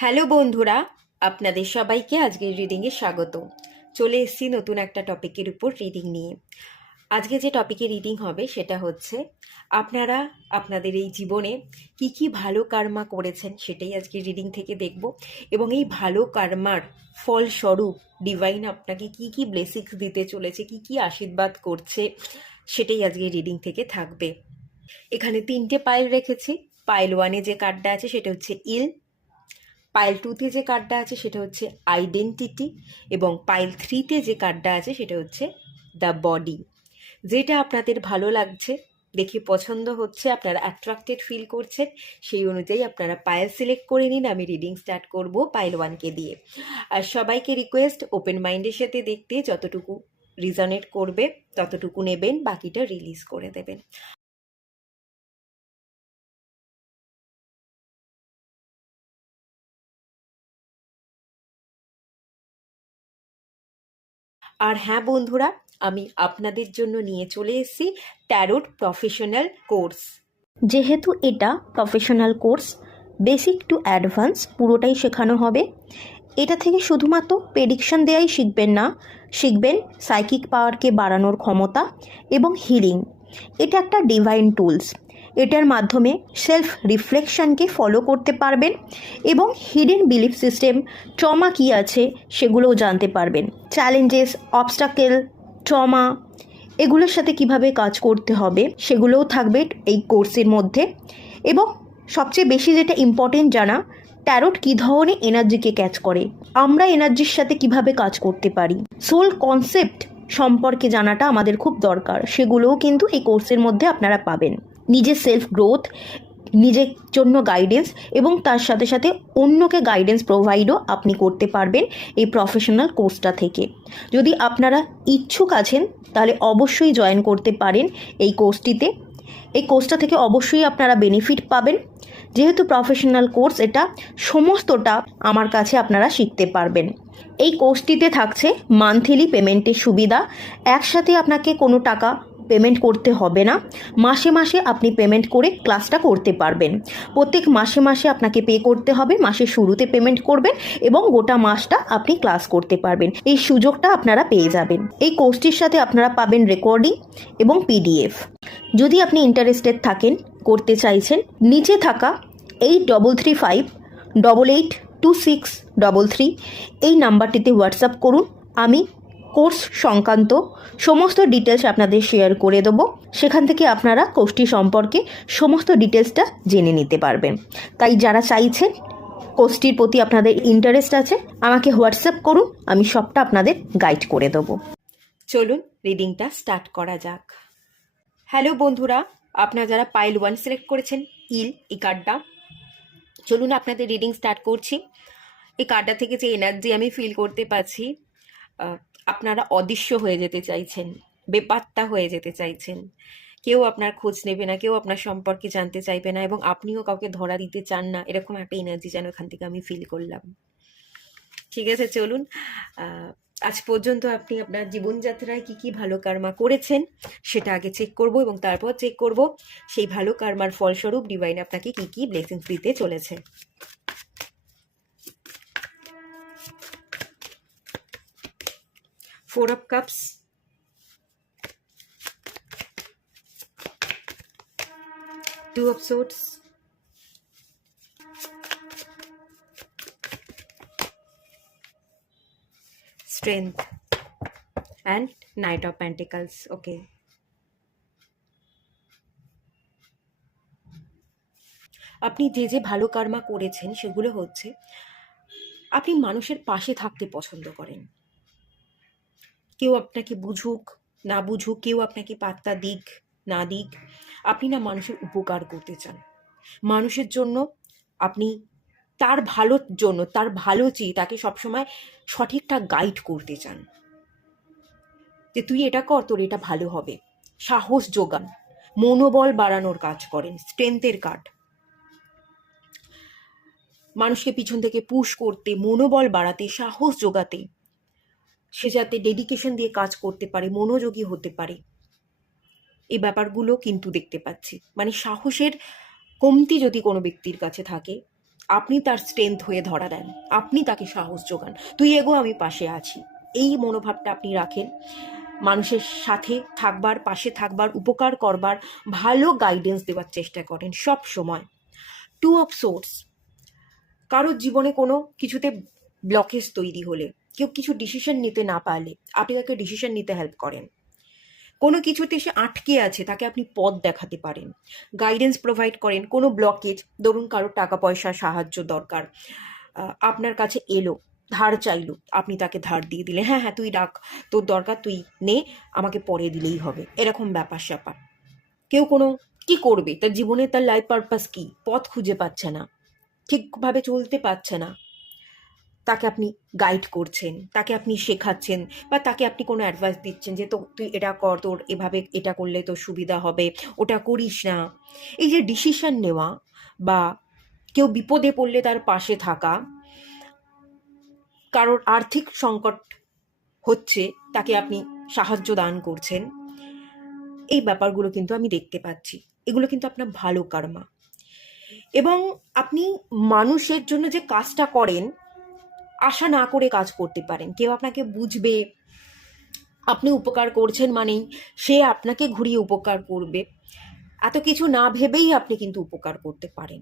Hello বন্ধুরা, আপনাদের সবাইকে আজকের রিডিংয়ে স্বাগত। চলে এসেছি নতুন একটা টপিকের উপর রিডিং নিয়ে। আজকে যে টপিকে রিডিং হবে সেটা হচ্ছে আপনারা আপনাদের এই জীবনে কি কি ভালো কর্মা করেছেন সেটাই আজকে রিডিং থেকে দেখব, এবং এই ভালো কর্মার ফলস্বরূপ ডিভাইন আপনাকে কি কি ব্লেসিংস দিতে চলেছে, কি কি আশীর্বাদ করছে, সেটাই আজকে রিডিং থেকে থাকবে। এখানে 3টে পাইল রেখেছি। পাইল 1-এ যে কার্ডটা আছে সেটা হচ্ছে ইল, পাইল 2-তে যে কার্ডটা আছে সেটা হচ্ছে আইডেন্টিটি, এবং পাইল 3-তে যে কার্ডটা আছে সেটা হচ্ছে দ্য বডি। যেটা আপনাদের ভালো লাগছে, দেখে পছন্দ হচ্ছে, আপনারা অ্যাট্রাক্টেড ফিল করছেন, সেই অনুযায়ী আপনারা পাইল সিলেক্ট করে নিন। আমি রিডিং স্টার্ট করব পাইল 1-কে দিয়ে। আর সবাইকে রিকোয়েস্ট, ওপেন মাইন্ডের সাথে দেখতে, যতটুকু রিজনেট করবে ততটুকু নেবেন, বাকিটা রিলিজ করে দেবেন। আর হ্যাঁ বন্ধুরা, আমি আপনাদের জন্য নিয়ে চলে এসেছি ট্যারোট প্রফেশনাল কোর্স। যেহেতু এটা professional course, basic to advance পুরোটাই শেখানো হবে। এটা থেকে শুধুমাত্র প্রেডিকশন দেওয়াই শিখবেন না, শিখবেন সাইকিক পাওয়ারকে বাড়ানোর ক্ষমতা এবং হিলিং। এটা একটা ডিভাইন টুলস। এটার মাধ্যমে সেলফ রিফ্লেকশনকে ফলো করতে পারবেন এবং হিডেন বিলিফ সিস্টেম, ট্রমা কী আছে সেগুলোও জানতে পারবেন। চ্যালেঞ্জেস, অবস্টাকেল, ট্রমা, এগুলোর সাথে কিভাবে কাজ করতে হবে সেগুলোও থাকবে এই কোর্সের মধ্যে। এবং সবচেয়ে বেশি যেটা ইম্পর্টেন্ট জানা, ট্যারোট কী ধরনের এনার্জিকে ক্যাচ করে, আমরা এনার্জির সাথে কিভাবে কাজ করতে পারি, সোল কনসেপ্ট সম্পর্কে জানাটা আমাদের খুব দরকার। সেগুলোও কিন্তু এই কোর্সের মধ্যে আপনারা পাবেন। নিজের সেলফ গ্রোথ, নিজের জন্য গাইডেন্স এবং তার সাথে সাথে অন্যকে গাইডেন্স প্রোভাইডও আপনি করতে পারবেন এই প্রফেশনাল কোর্সটা থেকে। যদি আপনারা ইচ্ছুক আছেন তাহলে অবশ্যই জয়েন করতে পারেন এই কোর্সটিতে। এই কোর্সটা থেকে অবশ্যই আপনারা বেনিফিট পাবেন। যেহেতু প্রফেশনাল কোর্স, এটা সমস্তটা আমার কাছে আপনারা শিখতে পারবেন। এই কোর্সটিতে থাকছে মান্থলি পেমেন্টের সুবিধা। একসাথে আপনাকে কোনো টাকা পেমেন্ট করতে হবে না, মাসে মাসে আপনি পেমেন্ট করে ক্লাসটা করতে পারবেন। প্রত্যেক মাসে মাসে আপনাকে পে করতে হবে, মাসের শুরুতে পেমেন্ট করবেন এবং গোটা মাসটা আপনি ক্লাস করতে পারবেন। এই সুযোগটা আপনারা পেয়ে যাবেন। এই কোর্সটির সাথে আপনারা পাবেন রেকর্ডিং এবং পিডিএফ। যদি আপনি ইন্টারেস্টেড থাকেন, করতে চাইছেন, নিচে থাকা 8335882633 এই নাম্বারটিতে হোয়াটসঅ্যাপ করুন। আমি কোর্স সংক্রান্ত সমস্ত ডিটেলস আপনাদের শেয়ার করে দেবো। সেখান থেকে আপনারা কোর্সটি সম্পর্কে সমস্ত ডিটেলসটা জেনে নিতে পারবেন। তাই যারা চাইছেন, কোর্সটির প্রতি আপনাদের ইন্টারেস্ট আছে, আমাকে হোয়াটসঅ্যাপ করুন, আমি সবটা আপনাদের গাইড করে দেবো। চলুন রিডিংটা স্টার্ট করা যাক। হ্যালো বন্ধুরা, আপনারা যারা পাইল 1 সিলেক্ট করেছেন, ইল এই কার্ডটা, চলুন আপনাদের রিডিং স্টার্ট করছি। এই কার্ডটা থেকে যে এনার্জি আমি ফিল করতে পারছি, আপনারা অদৃশ্য হয়ে যেতে চাইছেন, বেপাত্তা হয়ে যেতে চাইছেন। কেউ আপনার খোঁজ নেবে না, কেউ আপনার সম্পর্কে জানতে চাইবে না, এবং আপনিও কাউকে ধরা দিতে চান না, এরকম একটা এনার্জি যেন এখান থেকে আমি ফিল করলাম। ঠিক আছে, চলুন। আজ পর্যন্ত আপনি আপনার জীবনযাত্রায় কি কি ভালো কর্মা করেছেন সেটা আগে চেক করব, এবং তারপর চেক করব সেই ভালো কর্মার ফলস্বরূপ ডিভাইন আপনাকে কি কি ব্লেসিংস দিতে চলেছে। Four of Cups, Two of Swords, Strength, and Knight of Pentacles. Okay. আপনি যে যে ভালো কর্মা করেছেন সেগুলো হচ্ছে, আপনি মানুষের পাশে থাকতে পছন্দ করেন। কেউ আপনাকে বুঝুক না বুঝুক, কেউ আপনাকে পাত্তা দিক না দিক, আপনি না মানুষের উপকার করতে চান। মানুষের জন্য আপনি, তার ভালোর জন্য, তার ভালো চেয়ে তাকে সবসময় সঠিকটা গাইড করতে চান, যে তুই এটা কর, তোর এটা ভালো হবে। সাহস যোগান, মনোবল বাড়ানোর কাজ করেন। স্ট্রেংথের কার্ড, মানুষকে পিছন থেকে পুশ করতে, মনোবল বাড়াতে, সাহস যোগাতে, সে যাতে ডেডিকেশন দিয়ে কাজ করতে পারে, মনোযোগী হতে পারে, এই ব্যাপারগুলো কিন্তু দেখতে পাচ্ছি। মানে সাহসের কমতি যদি কোনো ব্যক্তির কাছে থাকে, আপনি তার স্ট্রেংথ হয়ে ধরা দেন, আপনি তাকে সাহস যোগান, তুই এগো, আমি পাশে আছি। এই মনোভাবটা আপনি রাখেন, মানুষের সাথে থাকবার, পাশে থাকবার, উপকার করবার, ভালো গাইডেন্স দেওয়ার চেষ্টা করেন সব সময়। 2 অফ সোর্স, কারোর জীবনে কোনো কিছুতে ব্লকেজ তৈরি হলে, কেউ কিছু ডিসিশন নিতে না পারলে আপনি তাকে ডিসিশন নিতে হেল্প করেন। কোনো কিছুতে সে আটকে আছে, তাকে আপনি পথ দেখাতে পারেন, গাইডেন্স প্রোভাইড করেন। কোনো ব্লকেজ, ধরুন কারোর টাকা পয়সা সাহায্য দরকার, আপনার কাছে এলো, ধার চাইলো, আপনি তাকে ধার দিয়ে দিলে, হ্যাঁ হ্যাঁ তুই রাখ, তোর দরকার তুই নে, আমাকে পরে দিলেই হবে, এরকম ব্যাপার স্যাপার। কেউ কোনো কি করবে, তার জীবনে তার লাইফ পারপাস কি, পথ খুঁজে পাচ্ছে না, ঠিকভাবে চলতে পারছে না, তাকে আপনি গাইড করছেন, তাকে আপনি শেখাচ্ছেন, বা তাকে আপনি কোনো অ্যাডভাইস দিচ্ছেন যে তো তুই এটা কর, তোর এভাবে এটা করলে তোর সুবিধা হবে, ওটা করিস না। এই যে ডিসিশন নেওয়া বা কেউ বিপদে পড়লে তার পাশে থাকা, কারোর আর্থিক সংকট হচ্ছে তাকে আপনি সাহায্য দান করছেন, এই ব্যাপারগুলো কিন্তু আমি দেখতে পাচ্ছি। এগুলো কিন্তু আপনার ভালো কর্মা। এবং আপনি মানুষের জন্য যে কাজটা করেন, আশা না করে কাজ করতে পারেন। কেউ আপনাকে বুঝবে, আপনি উপকার করছেন মানেই সে আপনাকে ঘুরিয়ে উপকার করবে, এত কিছু না ভেবেই আপনি কিন্তু উপকার করতে পারেন,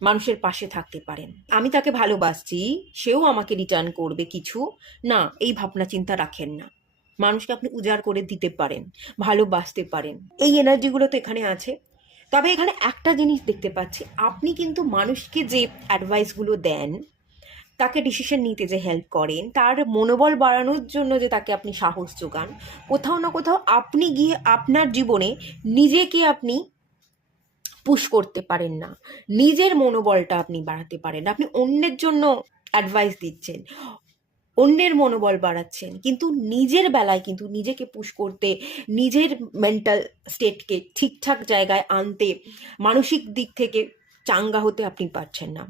মানুষের পাশে থাকতে পারেন। আমি তাকে ভালোবাসছি, সেও আমাকে রিটার্ন করবে কিছু, না এই ভাবনা চিন্তা রাখেন না। মানুষকে আপনি উজাড় করে দিতে পারেন, ভালোবাসতে পারেন, এই এনার্জিগুলো তো এখানে আছে। তবে এখানে একটা জিনিস দেখতে পাচ্ছি, আপনি কিন্তু মানুষকে যে অ্যাডভাইসগুলো দেন, তাকে ডিসিশন নিতে যে হেল্প করেন, তার মনোবল বাড়ানোর জন্য যে তাকে আপনি সাহস যোগান, কোথাও না কোথাও আপনি গিয়ে আপনার জীবনে নিজেকে আপনি পুশ করতে পারেন না, নিজের মনোবলটা আপনি বাড়াতে পারেন না। আপনি অন্যের জন্য অ্যাডভাইস দিচ্ছেন, অন্যের মনোবল বাড়াচ্ছেন, কিন্তু নিজের বেলায় কিন্তু নিজেকে পুশ করতে, নিজের মেন্টাল স্টেটকে ঠিকঠাক জায়গায় আনতে, মানসিক দিক থেকে চাঙ্গা হতে আপনি পারছেন না।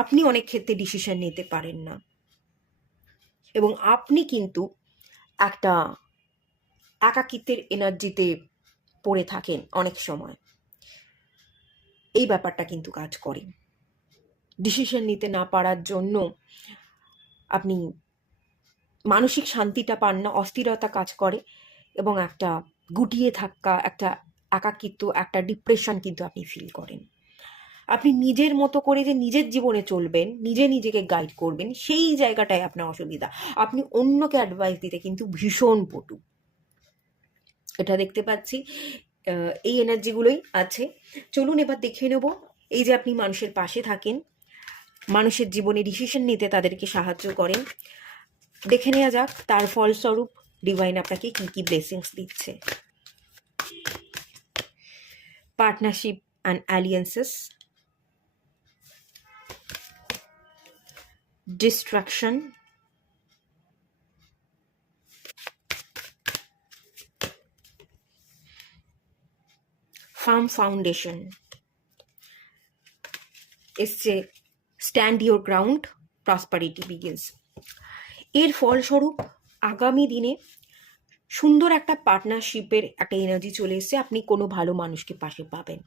আপনি অনেক ক্ষেত্রে ডিসিশন নিতে পারেন না, এবং আপনি কিন্তু একটা একাকিত্বের এনার্জিতে পড়ে থাকেন অনেক সময়। এই ব্যাপারটা কিন্তু কাজ করে। ডিসিশন নিতে না পারার জন্য আপনি মানসিক শান্তিটা পান না, অস্থিরতা কাজ করে, এবং একটা গুটিয়ে থাকা, একটা একাকিত্ব, একটা ডিপ্রেশন কিন্তু আপনি ফিল করেন। আপনি নিজের মতো করে যে নিজের জীবনে চলবেন, নিজে নিজেকে গাইড করবেন, সেই জায়গাটায় আপনার অসুবিধা। আপনি অন্যকে অ্যাডভাইস দিতে কিন্তু ভীষণ পটু, এটা দেখতে পাচ্ছি। এই এনার্জিগুলোই আছে। চলুন এবার দেখে নেব, এই যে আপনি মানুষের পাশে থাকেন, মানুষের জীবনে ডিসিশন নিতে তাদেরকে সাহায্য করেন, দেখে নেওয়া যাক তার ফলস্বরূপ ডিভাইন আপনাকে কি কি ব্লেসিংস দিচ্ছে। Partnership and alliances, distraction, firm foundation, এসছে stand your ground, prosperity begins. এর ফলস্বরূপ আগামী দিনে সুন্দর একটা পার্টনারশিপের একটা এনার্জি চলে এসছে। আপনি কোনো ভালো মানুষকে পাশে পাবেন,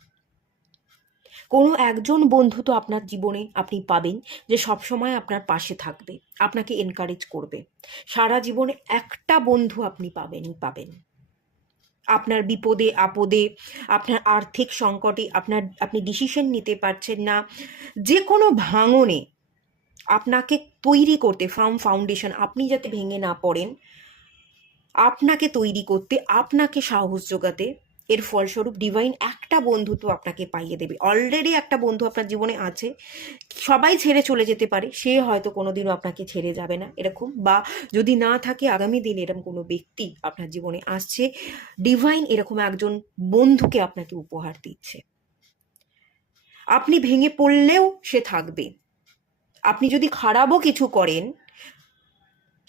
কোনো একজন বন্ধু তো আপনার জীবনে আপনি পাবেন যে সবসময় আপনার পাশে থাকবে, আপনাকে এনকারেজ করবে। সারা জীবনে একটা বন্ধু আপনি পাবেন। আপনার বিপদে আপদে, আপনার আর্থিক সংকটে, আপনি ডিসিশন নিতে পারছেন না, যে কোনো ভাঙনে আপনাকে তৈরি করতে, ফাউন্ডেশন, আপনি যাতে ভেঙে না পড়েন, আপনাকে তৈরি করতে, আপনাকে সাহস যোগাতে, এর ফলস্বরূপ ডিভাইন একটা বন্ধু তো আপনাকে পাইয়ে দেবে। অলরেডি একটা বন্ধু আপনার জীবনে আছে, সবাই ছেড়ে চলে যেতে পারে, সে হয়তো কোনোদিনও আপনাকে ছেড়ে যাবে না এরকম, বা যদি না থাকে আগামী দিনে এরকম কোনো ব্যক্তি আপনার জীবনে আসছে, ডিভাইন এরকম একজন বন্ধুকে আপনাকে উপহার দিচ্ছে। আপনি ভেঙে পড়লেও সে থাকবে, আপনি যদি খারাপও কিছু করেন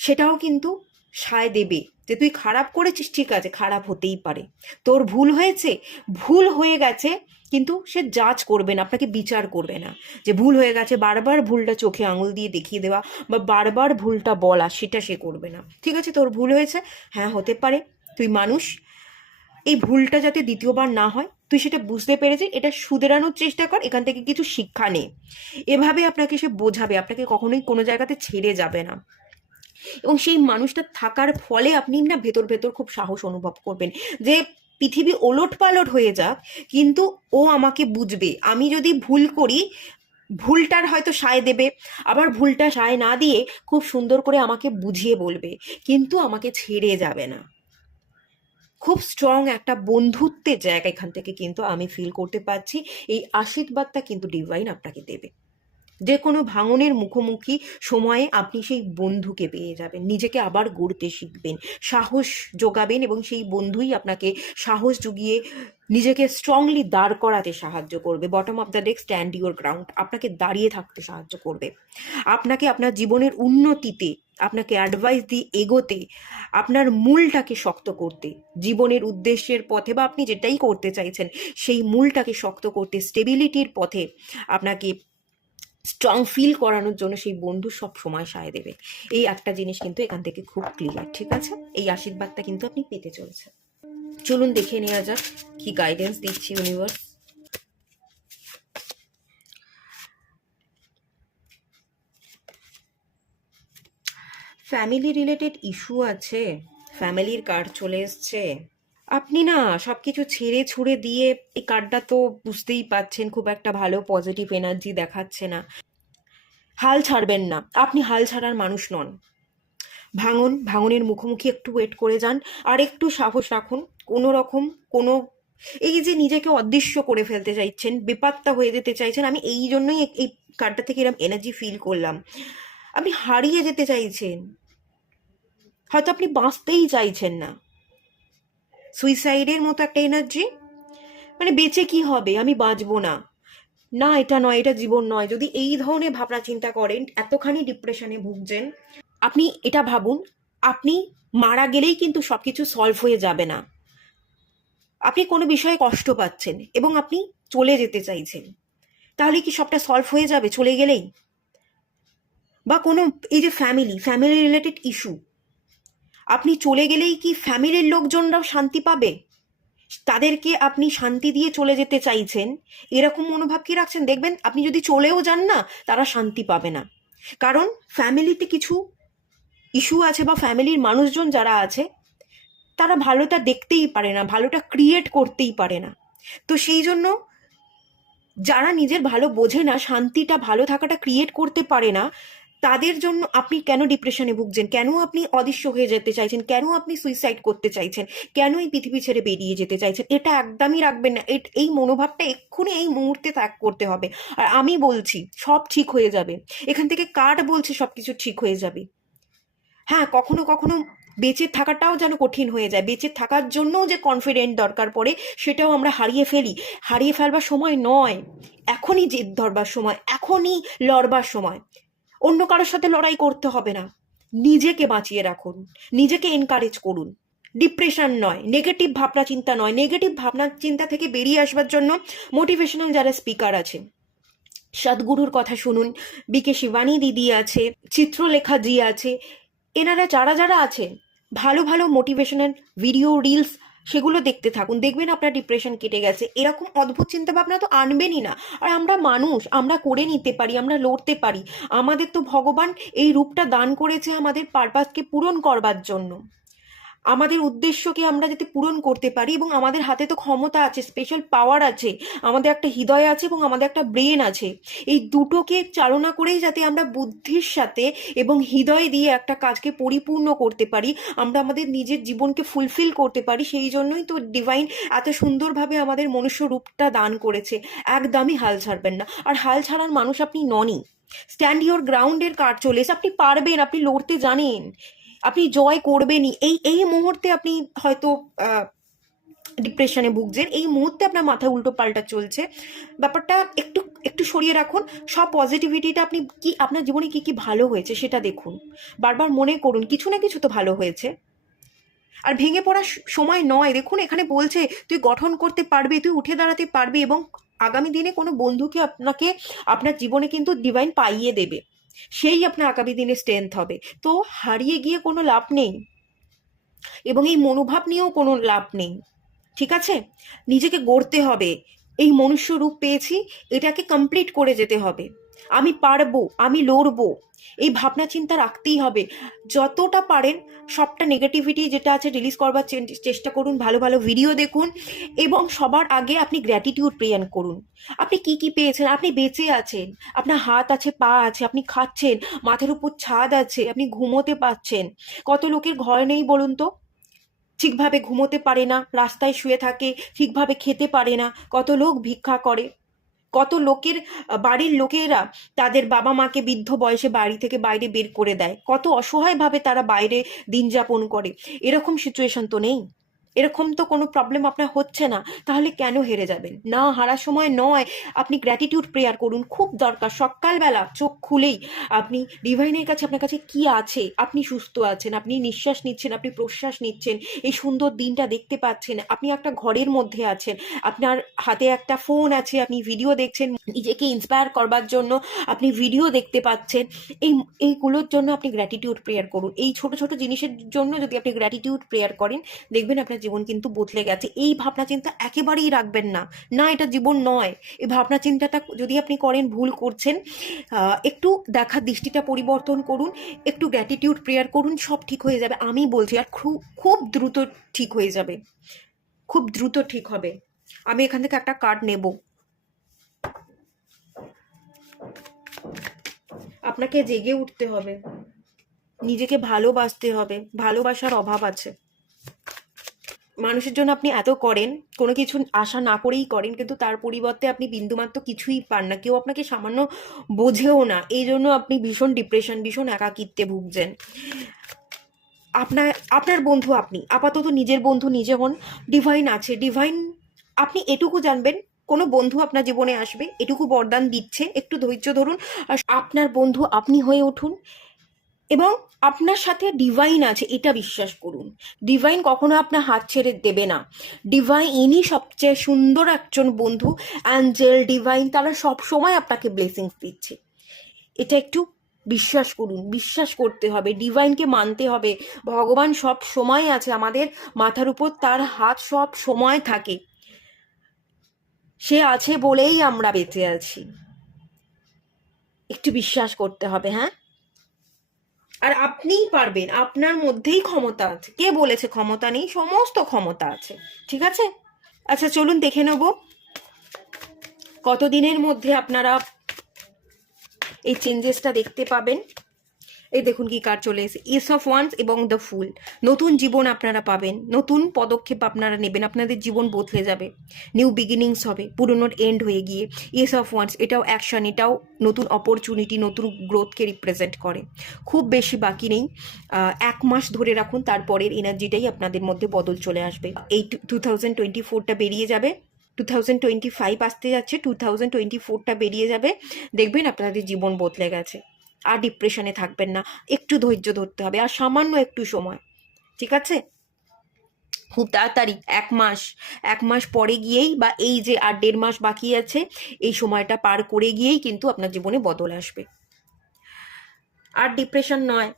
সেটাও কিন্তু সায় দেবে, যে তুই খারাপ করেছিস, ঠিক আছে, খারাপ হতেই পারে, তোর ভুল হয়েছে, ভুল হয়ে গেছে, কিন্তু সে জাজ করবে না, আপনাকে বিচার করবে না, যে ভুল হয়ে গেছে বারবার ভুলটা চোখে আঙুল দিয়ে দেখিয়ে দেওয়া বা বারবার ভুলটা বলা, সেটা সে করবে না। ঠিক আছে, তোর ভুল হয়েছে, হ্যাঁ হতে পারে, তুই মানুষ, এই ভুলটা যাতে দ্বিতীয়বার না হয় তুই সেটা বুঝতে পেরেছিস, এটা শুধরানোর চেষ্টা কর, এখান থেকে কিছু শিক্ষা নে। এভাবে আপনাকে সে বোঝাবে, আপনাকে কখনোই কোনো জায়গাতে ছেড়ে যাবে না। এবং সেই মানুষটা থাকার ফলে আপনি না ভেতর ভেতর খুব সাহস অনুভব করবেন যে পৃথিবী ওলট পালট হয়ে যাক, কিন্তু ও আমাকে বুঝবে। আমি যদি ভুল করি, ভুলটার হয়তো সায় দেবে, আবার ভুলটা সায় না দিয়ে খুব সুন্দর করে আমাকে বুঝিয়ে বলবে, কিন্তু আমাকে ছেড়ে যাবে না। খুব স্ট্রং একটা বন্ধুত্বের জায়গা এখান থেকে কিন্তু আমি ফিল করতে পারছি। এই আশীর্বাদটা কিন্তু ডিভাইন আপনাকে দেবে। যে কোনো ভাঙনের মুখোমুখি সময়ে আপনি সেই বন্ধুকে পেয়ে যাবেন, নিজেকে আবার গড়তে শিখবেন, সাহস যোগাবেন, এবং সেই বন্ধুই আপনাকে সাহস জুগিয়ে নিজেকে স্ট্রংলি দাঁড় করাতে সাহায্য করবে। Bottom of the deck, stand your ground, আপনাকে দাঁড়িয়ে থাকতে সাহায্য করবে, আপনাকে আপনার জীবনের উন্নতিতে, আপনাকে অ্যাডভাইস দিয়ে এগোতে, আপনার মূলটাকে শক্ত করতে, জীবনের উদ্দেশ্যের পথে বা আপনি যেটাই করতে চাইছেন সেই মূলটাকে শক্ত করতে, স্টেবিলিটির পথে আপনাকে স্ট্রং ফিল করানোর জন্য সেই বন্ধু সব সময় সায় দেবে। এই একটা জিনিস কিন্তু এখান থেকে খুব ক্লিয়ার, ঠিক আছে? এই আশীর্বাদটা কিন্তু আপনি পেতে চলছেন। চলুন দেখে নেওয়া যাক কি গাইডেন্স দিচ্ছি ইউনিভার্স। ফ্যামিলি রিলেটেড ইস্যু আছে, ফ্যামিলির কার্ড চলে এসছে। আপনি না সব কিছু ছেড়ে ছুড়ে দিয়ে, এই কার্ডটা তো বুঝতেই পাচ্ছেন খুব একটা ভালো পজিটিভ এনার্জি দেখাচ্ছে না। হাল ছাড়বেন না, আপনি হাল ছাড়ার মানুষ নন। ভাঙনের মুখোমুখি একটু ওয়েট করে যান, আর একটু সাহস রাখুন। কোনো রকম কোনো, এই যে নিজেকে অদৃশ্য করে ফেলতে চাইছেন, বেপাত্তা হয়ে যেতে চাইছেন, আমি এই জন্যই এই কার্ডটা থেকে এরকম এনার্জি ফিল করলাম। আপনি হারিয়ে যেতে চাইছেন, হয়তো আপনি বাঁচতেই চাইছেন না। সুইসাইডের মতো একটা এনার্জি, মানে বেঁচে কি হবে, আমি বাঁচবো না, না এটা নয়, এটা জীবন নয়। যদি এই ধরনের ভাবনা চিন্তা করেন, এতখানি ডিপ্রেশনে ভুগছেন, আপনি এটা ভাবুন, আপনি মারা গেলেই কিন্তু সবকিছু সলভ হয়ে যাবে না। আপনি কোনো বিষয়ে কষ্ট পাচ্ছেন এবং আপনি চলে যেতে চাইছেন, তাহলে কি সবটা সলভ হয়ে যাবে চলে গেলেই? বা কোনো, এই যে ফ্যামিলি রিলেটেড ইস্যু, আপনি চলে গেলেই কি ফ্যামিলির লোকজনরাও শান্তি পাবে? তাদেরকে আপনি শান্তি দিয়ে চলে যেতে চাইছেন, এরকম মনোভাব কি রাখছেন? দেখবেন আপনি যদি চলেও যান না, তারা শান্তি পাবে না। কারণ ফ্যামিলিতে কিছু ইস্যু আছে, বা ফ্যামিলির মানুষজন যারা আছে তারা ভালোটা দেখতেই পারে না, ভালোটা ক্রিয়েট করতেই পারে না। তো সেই জন্য যারা নিজের ভালো বোঝে না, শান্তিটা ভালো থাকাটা ক্রিয়েট করতে পারে না, তাদের জন্য আপনি কেন ডিপ্রেশনে ভুগছেন, কেন আপনি অদৃশ্য হয়ে যেতে চাইছেন, কেন আপনি সুইসাইড করতে চাইছেন, কেন এই পৃথিবী ছেড়ে বেরিয়ে যেতে চাইছেন, এটা একদমই রাখবেন না। এই মনোভাবটা এক্ষুনি এই মুহূর্তে ত্যাগ করতে হবে। আর আমি বলছি সব ঠিক হয়ে যাবে, এখান থেকে কার্ড বলছে সব কিছু ঠিক হয়ে যাবে। হ্যাঁ, কখনো কখনো বেঁচে থাকাটাও যেন কঠিন হয়ে যায়, বেঁচে থাকার জন্যও যে কনফিডেন্ট দরকার পড়ে, সেটাও আমরা হারিয়ে ফেলি। হারিয়ে ফেলবার সময় নয়, এখনই জেদ ধরবার সময়, এখনই লড়বার সময়। অন্য কারোর সাথে লড়াই করতে হবে না, নিজেকে বাঁচিয়ে রাখুন, নিজেকে এনকারেজ করুন। ডিপ্রেশন নয়, নেগেটিভ ভাবনা চিন্তা নয়, নেগেটিভ ভাবনা চিন্তা থেকে বেরিয়ে আসবার জন্য মোটিভেশনাল যারা স্পিকার আছে, সদ্গুরুর কথা শুনুন, বিকে শিবানী দিদি আছে, চিত্রলেখা জি আছে, এনারা যারা যারা আছেন, ভালো ভালো মোটিভেশনাল ভিডিও রিলস, সেগুলো দেখতে থাকুন, দেখবেন আপনার ডিপ্রেশন কেটে গেছে। এরকম অদ্ভুত চিন্তা ভাবনা তো আনবেনই না। আর আমরা মানুষ, আমরা করে নিতে পারি, আমরা লড়তে পারি। আমাদের তো ভগবান এই রূপটা দান করেছে আমাদের পারপাসকে পূরণ করবার জন্য, আমাদের উদ্দেশ্যকে আমরা যাতে পূরণ করতে পারি। এবং আমাদের হাতে তো ক্ষমতা আছে, স্পেশাল পাওয়ার আছে, আমাদের একটা হৃদয় আছে এবং আমাদের একটা ব্রেন আছে। এই দুটোকে চালনা করেই যাতে আমরা বুদ্ধির সাথে এবং হৃদয় দিয়ে একটা কাজকে পরিপূর্ণ করতে পারি, আমরা আমাদের নিজের জীবনকে ফুলফিল করতে পারি, সেই জন্যই তো ডিভাইন এত সুন্দরভাবে আমাদের মনুষ্য রূপটা দান করেছে। একদমই হাল ছাড়বেন না, আর হাল ছাড়ার মানুষ আপনি ননই। স্ট্যান্ড ইওর গ্রাউন্ডের কার্ড চলে এসে, আপনি পারবেন, আপনি লড়তে জানেন, আপনি জয় করবেনই। এই মুহূর্তে আপনি হয়তো ডিপ্রেশনে ভুগছেন, এই মুহূর্তে আপনার মাথায় উল্টো পাল্টা চলছে, ব্যাপারটা একটু একটু সরিয়ে রাখুন। সব পজিটিভিটিটা আপনি কি, আপনার জীবনে কি কি ভালো হয়েছে সেটা দেখুন, বারবার মনে করুন কিছু না কিছু তো ভালো হয়েছে। আর ভেঙে পড়ার সময় নয়। দেখুন এখানে বলছে তুই গঠন করতে পারবি, তুই উঠে দাঁড়াতে পারবি, এবং আগামী দিনে কোনো বন্ধুকে আপনাকে আপনার জীবনে কিন্তু ডিভাইন পাইয়ে দেবে, সেই আপনার আগামী দিনে স্ট্রেংথ হবে। তো হারিয়ে গিয়ে কোনো লাভ নেই, এবং এই মনোভাব নিয়েও কোনো লাভ নেই। ঠিক আছে? নিজেকে গড়তে হবে। এই মনুষ্য রূপ পেয়েছি, এটাকে কমপ্লিট করে যেতে হবে। আমি পারবো, আমি লড়বো, এই ভাবনা চিন্তা রাখতেই হবে। যতটা পারেন সবটা নেগেটিভিটি যেটা আছে রিলিজ করবার চেষ্টা করুন, ভালো ভালো ভিডিও দেখুন, এবং সবার আগে আপনি গ্র্যাটিটিউড প্রেজেন্ট করুন। আপনি কি কি পেয়েছেন? আপনি বেঁচে আছেন, আপনার হাত আছে, পা আছে, আপনি খাচ্ছেন, মাথার উপর ছাদ আছে, আপনি ঘুমোতে পারছেন। কত লোকের ঘর নেই বলুন তো, ঠিকভাবে ঘুমোতে পারে না, রাস্তায় শুয়ে থাকে, ঠিকভাবে খেতে পারে না, কত লোক ভিক্ষা করে, কত লোকের বাড়ির লোকেরা তাদের বাবা মাকে বৃদ্ধ বয়সে বাড়ি থেকে বাইরে বের করে দেয়, কত অসহায়ভাবে তারা বাইরে দিন যাপন করে। এরকম সিচুয়েশন তো নেই, এরকম তো কোনো প্রবলেম আপনার হচ্ছে না, তাহলে কেন হেরে যাবেন? না, হারার সময় নয়। আপনি গ্র্যাটিটিউড প্রেয়ার করুন, খুব দরকার। সকালবেলা চোখ খুলেই আপনি ডিভাইনের কাছে, আপনার কাছে কি আছে, আপনি সুস্থ আছেন, আপনি নিঃশ্বাস নিচ্ছেন, আপনি প্রশ্বাস নিচ্ছেন, এই সুন্দর দিনটা দেখতে পাচ্ছেন, আপনি একটা ঘরের মধ্যে আছেন, আপনার হাতে একটা ফোন আছে, আপনি ভিডিও দেখছেন, নিজেকে ইন্সপায়ার করবার জন্য আপনি ভিডিও দেখতে পাচ্ছেন। এই এইগুলোর জন্য আপনি গ্র্যাটিটিউড প্রেয়ার করুন। এই ছোট ছোট জিনিসের জন্য যদি আপনি গ্র্যাটিটিউড প্রেয়ার করেন, দেখবেন আপনার জীবন কিন্তু বদলে গেছে। এই ভাবনা চিন্তা একেবারেই রাখবেন না, না এটা জীবন নয়। এই ভাবনা চিন্তাটা যদি আপনি করেন, ভুল করছেন। একটু দেখার দৃষ্টিটা পরিবর্তন করুন, একটু গ্র্যাটিটিউড প্রেয়ার করুন, সব ঠিক হয়ে যাবে আমি বলছি। আর খুব খুব দ্রুত ঠিক হয়ে যাবে, খুব দ্রুত ঠিক হবে। আমি এখান থেকে একটা কার্ড নেব। আপনাকে জেগে উঠতে হবে, নিজেকে ভালোবাসতে হবে, ভালোবাসার অভাব আছে। মানুষের জন্য আপনি এত করেন, কোনো কিছু আশা না করেই করেন, কিন্তু তার পরিবর্তে আপনি বিন্দুমাত্র কিছুই পান না, কেউ আপনাকে সামান্য বোঝেও না। এই জন্য আপনি ভীষণ ডিপ্রেশন, ভীষণ একাকিত্বে ভুগছেন। আপনার আপনার বন্ধু আপনি, আপাতত নিজের বন্ধু নিজে হন। ডিভাইন আছে, ডিভাইন, আপনি এটুকু জানবেন, কোনো বন্ধু আপনার জীবনে আসবে, এটুকু বরদান দিচ্ছে, একটু ধৈর্য ধরুন। আর আপনার বন্ধু আপনি হয়ে উঠুন, এবং আপনার সাথে ডিভাইন আছে এটা বিশ্বাস করুন। ডিভাইন কখনো আপনার হাত ছেড়ে দেবে না। ডিভাইনই সবচেয়ে সুন্দর একজন বন্ধু। অ্যাঞ্জেল, ডিভাইন, তারা সব সময় আপনাকে ব্লেসিংস দিচ্ছে। এটা একটু বিশ্বাস করুন, বিশ্বাস করতে হবে, ডিভাইনকে মানতে হবে। ভগবান সব সময় আছে আমাদের মাথার উপর, তার হাত সব সময় থাকে, সে আছে বলেই আমরা বেঁচে আছি। একটু বিশ্বাস করতে হবে, হ্যাঁ। আর আপনিই পারবেন, আপনার মধ্যেই ক্ষমতা আছে। কে বলেছে ক্ষমতা নেই? সমস্ত ক্ষমতা আছে, ঠিক আছে? আচ্ছা, চলুন দেখে নেব কতদিনের মধ্যে আপনারা এই চেঞ্জেসটা দেখতে পাবেন। এই দেখুন কি কার্ড চলে এসে, এস অফ ওয়ান্স এবং দ্য ফুল। নতুন জীবন আপনারা পাবেন, নতুন পদক্ষেপ আপনারা নেবেন, আপনাদের জীবন বদলে যাবে, নিউ বিগিনিংস হবে, পুরনোর এন্ড হয়ে গিয়ে। এস অফ ওয়ান্স, এটাও অ্যাকশন, এটাও নতুন অপরচুনিটি, নতুন গ্রোথকে রিপ্রেজেন্ট করে। খুব বেশি বাকি নেই, 1 মাস ধরে রাখুন, তারপরের এনার্জিটাই আপনাদের মধ্যে বদল চলে আসবে। এই 2024টা বেরিয়ে যাবে, 2025 আসতে যাচ্ছে, 2024টা বেরিয়ে যাবে, দেখবেন আপনাদের জীবন বদলে গেছে। আর ডিপ্রেশনে থাকবেন না, একটু ধৈর্য ধরতে হবে, আর সামান্য একটু সময়, ঠিক আছে? খুব তাড়াতাড়ি 1 মাস, 1 মাস পরে গিয়েই, বা এই যে আর 1.5 মাস বাকি আছে, এই সময়টা পার করে গিয়েই কিন্তু আপনার জীবনে বদল আসবে। আর ডিপ্রেশন নয়,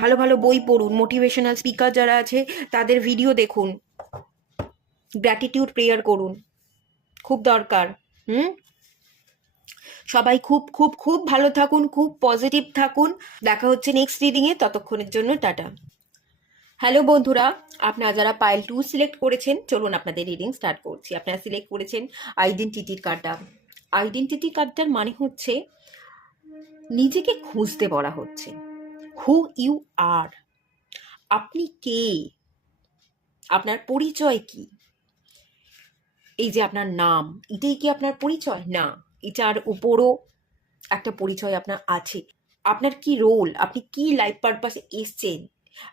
ভালো ভালো বই পড়ুন, মোটিভেশনাল স্পিকার যারা আছে তাদের ভিডিও দেখুন, গ্র্যাটিটিউড প্রেয়ার করুন, খুব দরকার। হুম, সবাই খুব খুব খুব ভালো থাকুন, খুব পজিটিভ থাকুন। দেখা হচ্ছে নেক্সট রিডিংয়ে, ততক্ষণের জন্য টাটা। হ্যালো বন্ধুরা, আপনারা যারা পাইল 2 সিলেক্ট করেছেন, চলুন আপনাদের রিডিং স্টার্ট করছি। আপনারা সিলেক্ট করেছেন আইডেন্টিটির কার্ডটা। আইডেন্টিটি কার্ডটার মানে হচ্ছে নিজেকে খুঁজতে বলা হচ্ছে। হু ইউ আর, আপনি কে, আপনার পরিচয় কি? এই যে আপনার নাম, এটাই কি আপনার পরিচয়? না, এটার উপরও একটা পরিচয় আপনার আছে। আপনার কি রোল, আপনি কি লাইফ পারপাসে এসছেন,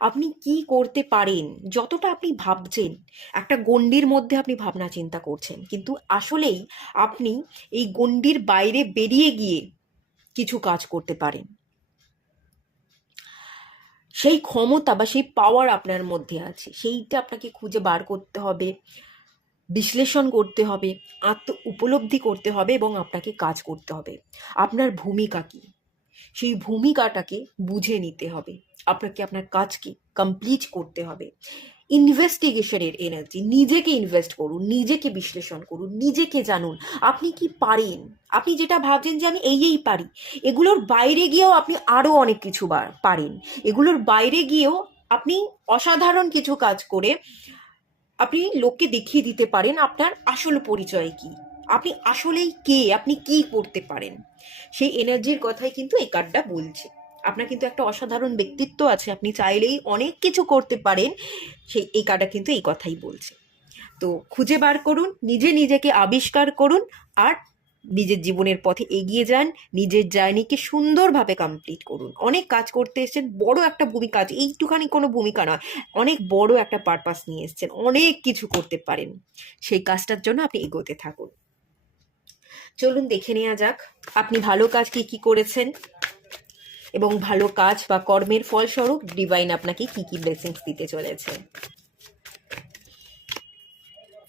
আপনি কি করতে পারেন, যতটা আপনি ভাবছেন, একটা গণ্ডির মধ্যে আপনি ভাবনা চিন্তা করছেন, কিন্তু আসলেই আপনি এই গণ্ডির বাইরে বেরিয়ে গিয়ে কিছু কাজ করতে পারেন। সেই ক্ষমতা বা সেই পাওয়ার আপনার মধ্যে আছে, সেইটা আপনাকে খুঁজে বার করতে হবে, বিশ্লেষণ করতে হবে, আত্ম উপলব্ধি করতে হবে, এবং আপনাকে কাজ করতে হবে। আপনার ভূমিকা কি, সেই ভূমিকাটাকে বুঝে নিতে হবে, আপনাকে আপনার কাজকে কমপ্লিট করতে হবে। ইনভেস্টিগেশনের এনার্জি। নিজেকে ইনভেস্ট করুন, নিজেকে বিশ্লেষণ করুন, নিজেকে জানুন আপনি কি পারেন। আপনি যেটা ভাবছেন যে আমি এই পারি, এগুলোর বাইরে গিয়েও আপনি আরও অনেক কিছু পারেন। এগুলোর বাইরে গিয়েও আপনি অসাধারণ কিছু কাজ করে আপনি লোককে দেখিয়ে দিতে পারেন আপনার আসল পরিচয় কি, আপনি আসলেই কে, আপনি কি করতে পারেন। সেই এনার্জির কথাই কিন্তু এই কার্ডটা বলছে। আপনার কিন্তু একটা অসাধারণ ব্যক্তিত্ব আছে, আপনি চাইলেই অনেক কিছু করতে পারেন। এই কার্ডটা কিন্তু এই কথাই বলছে। তো খুঁজে বার করুন, নিজেকে আবিষ্কার করুন, আর নিজের জীবনের পথে এগিয়ে যান, নিজের জার্নিকে সুন্দরভাবে কমপ্লিট করুন। অনেক কাজ করতে এসেছেন, বড় একটা ভূমিকা আছে, এইটুখানি কোনো ভূমিকা নয়, অনেক বড় একটা পারপাস নিয়ে এসেছেন, অনেক কিছু করতে পারেন। সেই কাজটার জন্য আপনি এগোতে থাকুন। চলুন দেখে নেওয়া যাক আপনি ভালো কাজ কি কি করেছেন, এবং ভালো কাজ বা কর্মের ফলস্বরূপ ডিভাইন আপনাকে কি কি ব্লেসিংস দিতে চলেছে।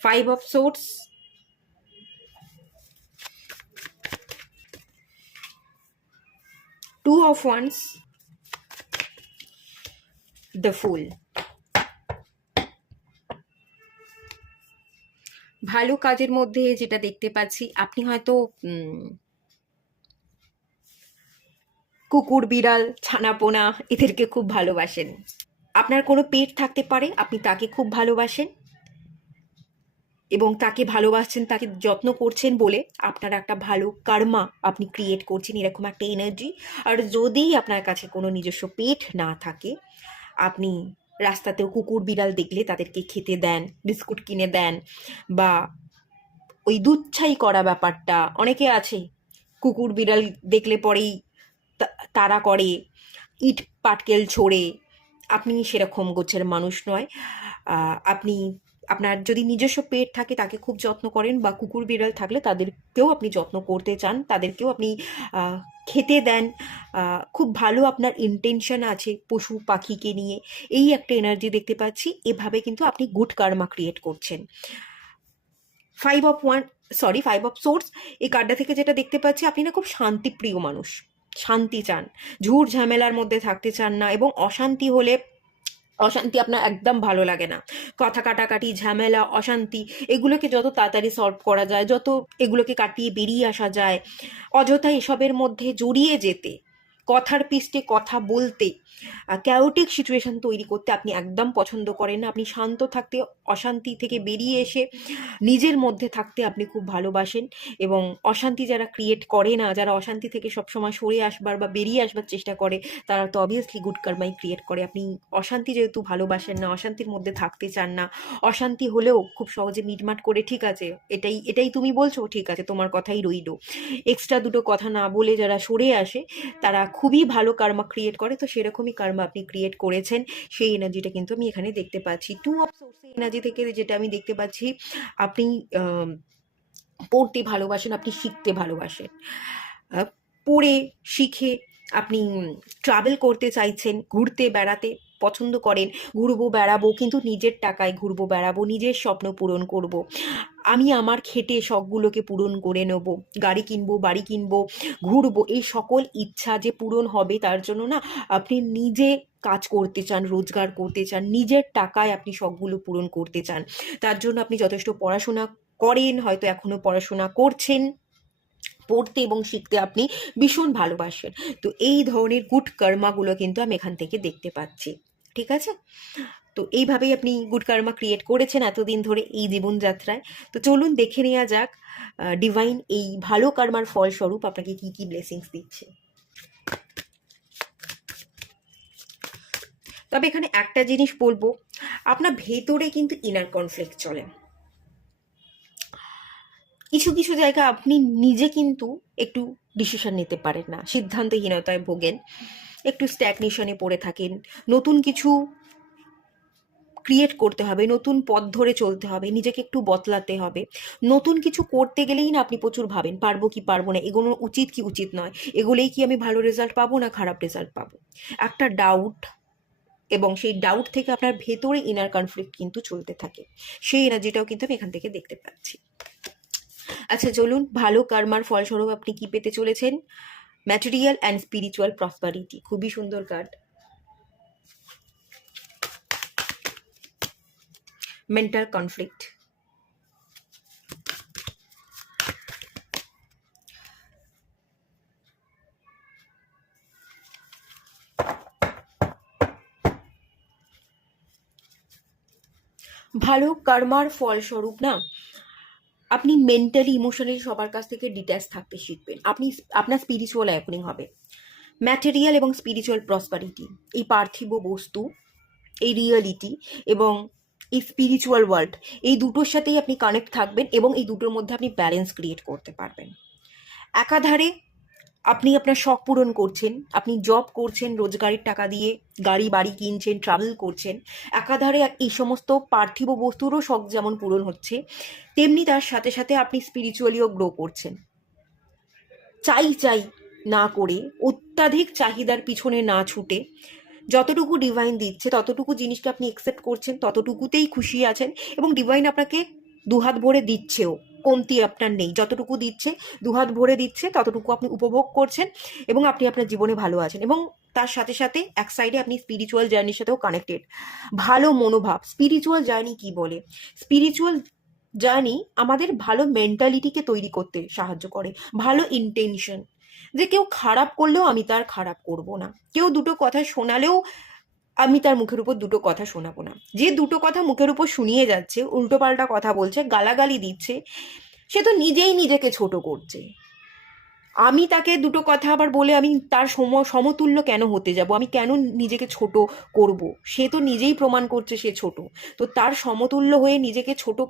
5 of Swords, 2 of Wands, the Fool। ভালো কাজের মধ্যে যেটা দেখতে পাচ্ছি, আপনি হয়তো কুকুর, বিড়াল, ছানাপোনা এদেরকে খুব ভালোবাসেন। আপনার কোনো পেট থাকতে পারে, আপনি তাকে খুব ভালোবাসেন এবং তাকে ভালোবাসছেন, তাকে যত্ন করছেন বলে আপনার একটা ভালো কর্মা আপনি ক্রিয়েট করছেন, এরকম একটা এনার্জি। আর যদি আপনার কাছে কোনো নিজস্ব পেট না থাকে, আপনি রাস্তাতেও কুকুর বিড়াল দেখলে তাদেরকে খেতে দেন, বিস্কুট কিনে দেন, বা ওই দুধছাই করা ব্যাপারটা অনেকে আছে, কুকুর বিড়াল দেখলে পরেই তাড়া করে, ইট পাটকেল ছোড়ে। আপনি সেরকম গোছের মানুষ নয়। আপনি আপনার যদি নিজস্ব পেট থাকে তাকে খুব যত্ন করেন, বা কুকুর বিড়াল থাকলে তাদেরকেও আপনি যত্ন করতে চান, তাদেরকেও আপনি খেতে দেন। খুব ভালো আপনার ইন্টেনশন আছে পশু পাখিকে নিয়ে, এই একটা এনার্জি দেখতে পাচ্ছি। এভাবে কিন্তু আপনি গুড কার্মা ক্রিয়েট করছেন। 5 অফ সোর্স এই কার্ডটা থেকে যেটা দেখতে পাচ্ছি, আপনি না খুব শান্তিপ্রিয় মানুষ, শান্তি চান, ঝুট ঝামেলার মধ্যে থাকতে চান না, এবং অশান্তি আপনার একদম ভালো লাগে না। কথা কাটাকাটি, ঝামেলা, অশান্তি এগুলোকে যত তাড়াতাড়ি সলভ করা যায়, যত এগুলোকে কাটিয়ে বেরিয়ে আসা যায়, অযথা এসবের মধ্যে জড়িয়ে যেতে, কথার পিষ্টে কথা বলতে, ক্যাওটিক সিচুয়েশন তৈরি করতে আপনি একদম পছন্দ করেন না। আপনি শান্ত থাকতে, অশান্তি থেকে বেরিয়ে এসে নিজের মধ্যে থাকতে আপনি খুব ভালোবাসেন। এবং অশান্তি যারা ক্রিয়েট করে না, যারা অশান্তি থেকে সবসময় সরে আসবার বা বেরিয়ে আসবার চেষ্টা করে, তারা তো অবভিয়াসলি গুড কার্মাই ক্রিয়েট করে। আপনি অশান্তি যেহেতু ভালোবাসেন না, অশান্তির মধ্যে থাকতে চান না, অশান্তি হলেও খুব সহজে মিটমাট করে ঠিক আছে এটাই তুমি বলছো, ঠিক আছে তোমার কথাই রইল, এক্সট্রা দুটো কথা না বলে যারা সরে আসে, তারা খুবই ভালো কার্মা ক্রিয়েট করে। তো সেরকমই কার্মা আপনি ক্রিয়েট করেছেন, সেই এনার্জিটা কিন্তু আমি এখানে দেখতে পাচ্ছি। 2 অফ সোর্স এনার্জি থেকে যেটা আমি দেখতে পাচ্ছি, আপনি পড়তে ভালোবাসেন, আপনি শিখতে ভালোবাসেন, পড়ে শিখে আপনি ট্রাভেল করতে চাইছেন, ঘুরতে বেড়াতে পছন্দ করেন। ঘুরবো বেড়াবো, কিন্তু নিজের টাকায় ঘুরবো বেড়াবো, নিজের স্বপ্ন পূরণ করব, আমি আমার খেটে শখগুলোকে পূরণ করে নেব, গাড়ি কিনবো, বাড়ি কিনবো, ঘুরবো, এই সকল ইচ্ছা যে পূরণ হবে তার জন্য না আপনি নিজে কাজ করতে চান, রোজগার করতে চান, নিজের টাকায় আপনি শখগুলো পূরণ করতে চান। তার জন্য আপনি যথেষ্ট পড়াশোনা করেন, হয়তো এখনো পড়াশোনা করছেন, পড়তে এবং শিখতে আপনি ভীষণ ভালোবাসেন। তো এই ধরনের গুড কর্মাগুলো কিন্তু আমি এখান থেকে দেখতে পাচ্ছি, ঠিক আছে? তো এইভাবেই আপনি গুড কার্মা ক্রিয়েট করেছেন এতদিন ধরে এই জীবনযাত্রায়। তো চলুন দেখে নেওয়া যাক ডিভাইন এই ভালো কার্মার ফলস্বরূপ আপনাকে কি কি ব্লেসিংস দিচ্ছে। তবে এখানে একটা জিনিস বলবো, আপনার ভেতরে কিন্তু ইনার কনফ্লিক্ট চলে। কিছু কিছু জায়গা আপনি নিজে কিন্তু একটু ডিসিশন নিতে পারেন না, সিদ্ধান্তহীনতায় ভোগেন, একটু স্ট্যাগনেশনে পড়ে থাকেন। নতুন কিছু ক্রিয়েট করতে হবে, নতুন পথ ধরে চলতে হবে, নিজেকে একটু বদলাতে হবে। নতুন কিছু করতে গেলেই না আপনি প্রচুর ভাবেন, পারবো কি পারবো না, এগোনো উচিত কি উচিত নয়, এগোলেই কি আমি ভালো রেজাল্ট পাবো না খারাপ রেজাল্ট পাবো, একটা ডাউট। এবং সেই ডাউট থেকে আপনার ভেতরে ইনার কনফ্লিক্ট কিন্তু চলতে থাকে, সেই এনার্জিটাও কিন্তু আমি এখান থেকে দেখতে পাচ্ছি। আচ্ছা চলুন, ভালো কর্মার ফলস্বরূপ আপনি কি পেতে চলেছেন। ম্যাটেরিয়াল অ্যান্ড স্পিরিচুয়াল প্রসপারিটি, খুবই সুন্দর কার্ড। Mental conflict. ভালো কর্মার ফলস্বরূপ না আপনি মেন্টালি ইমোশনালি সবার কাছ থেকে ডিট্যাচ থাকতে শিখবেন। আপনার স্পিরিচুয়াল অ্যাওয়েনিং হবে। ম্যাটেরিয়াল এবং স্পিরিচুয়াল প্রসপারিটি, এই পার্থিব বস্তু, এই রিয়েলিটি এবং এই স্পিরিচুয়াল ওয়ার্ল্ড, এই দুটোর সাথেই আপনি কানেক্ট থাকবেন এবং এই দুটোর মধ্যে আপনি ব্যালেন্স ক্রিয়েট করতে পারবেন। একাধারে আপনি আপনার শখ পূরণ করছেন, আপনি জব করছেন, রোজগারের টাকা দিয়ে গাড়ি বাড়ি কিনছেন, ট্রাভেল করছেন। একাধারে এই সমস্ত পার্থিব বস্তুরও শখ যেমন পূরণ হচ্ছে, তেমনি তার সাথে সাথে আপনি স্পিরিচুয়ালিও গ্রো করছেন। চাই না করে, অত্যাধিক চাহিদার পিছনে না ছুটে, যতটুকু ডিভাইন দিচ্ছে ততটুকু জিনিসকে আপনি অ্যাকসেপ্ট করছেন, ততটুকুতেই খুশি আছেন এবং ডিভাইন আপনাকে দুহাত ভরে দিচ্ছেও, কমতি আপনার নেই। যতটুকু দিচ্ছে, দুহাত ভরে দিচ্ছে, ততটুকু আপনি উপভোগ করছেন এবং আপনি আপনার জীবনে ভালো আছেন। এবং তার সাথে সাথে এক সাইডে আপনি স্পিরিচুয়াল জার্নির সাথেও কানেক্টেড। ভালো মনোভাব। স্পিরিচুয়াল জার্নি কি বলে? স্পিরিচুয়াল জার্নি আমাদের ভালো মেন্টালিটিকে তৈরি করতে সাহায্য করে। ভালো ইন্টেনশন, যে কেউ খারাপ করলেও আমি তার খারাপ করব না, কেউ দুটো কথা শোনালেও আমি তার মুখের উপর দুটো কথা শোনাবো না। যে দুটো কথা মুখের উপর শুনিয়ে যাচ্ছে, উল্টোপাল্টা কথা বলছে, গালাগালি দিচ্ছে, সে তো নিজেই নিজেকে ছোট করছে। আমি তাকে দুটো কথা আবার বলে আমি তার সমতুল্য কেন হতে যাব? আমি কেন নিজেকে ছোট করব? সে তো নিজেই প্রমাণ করছে সে ছোট। তো তার সমতুল্য হয়ে নিজেকে ছোট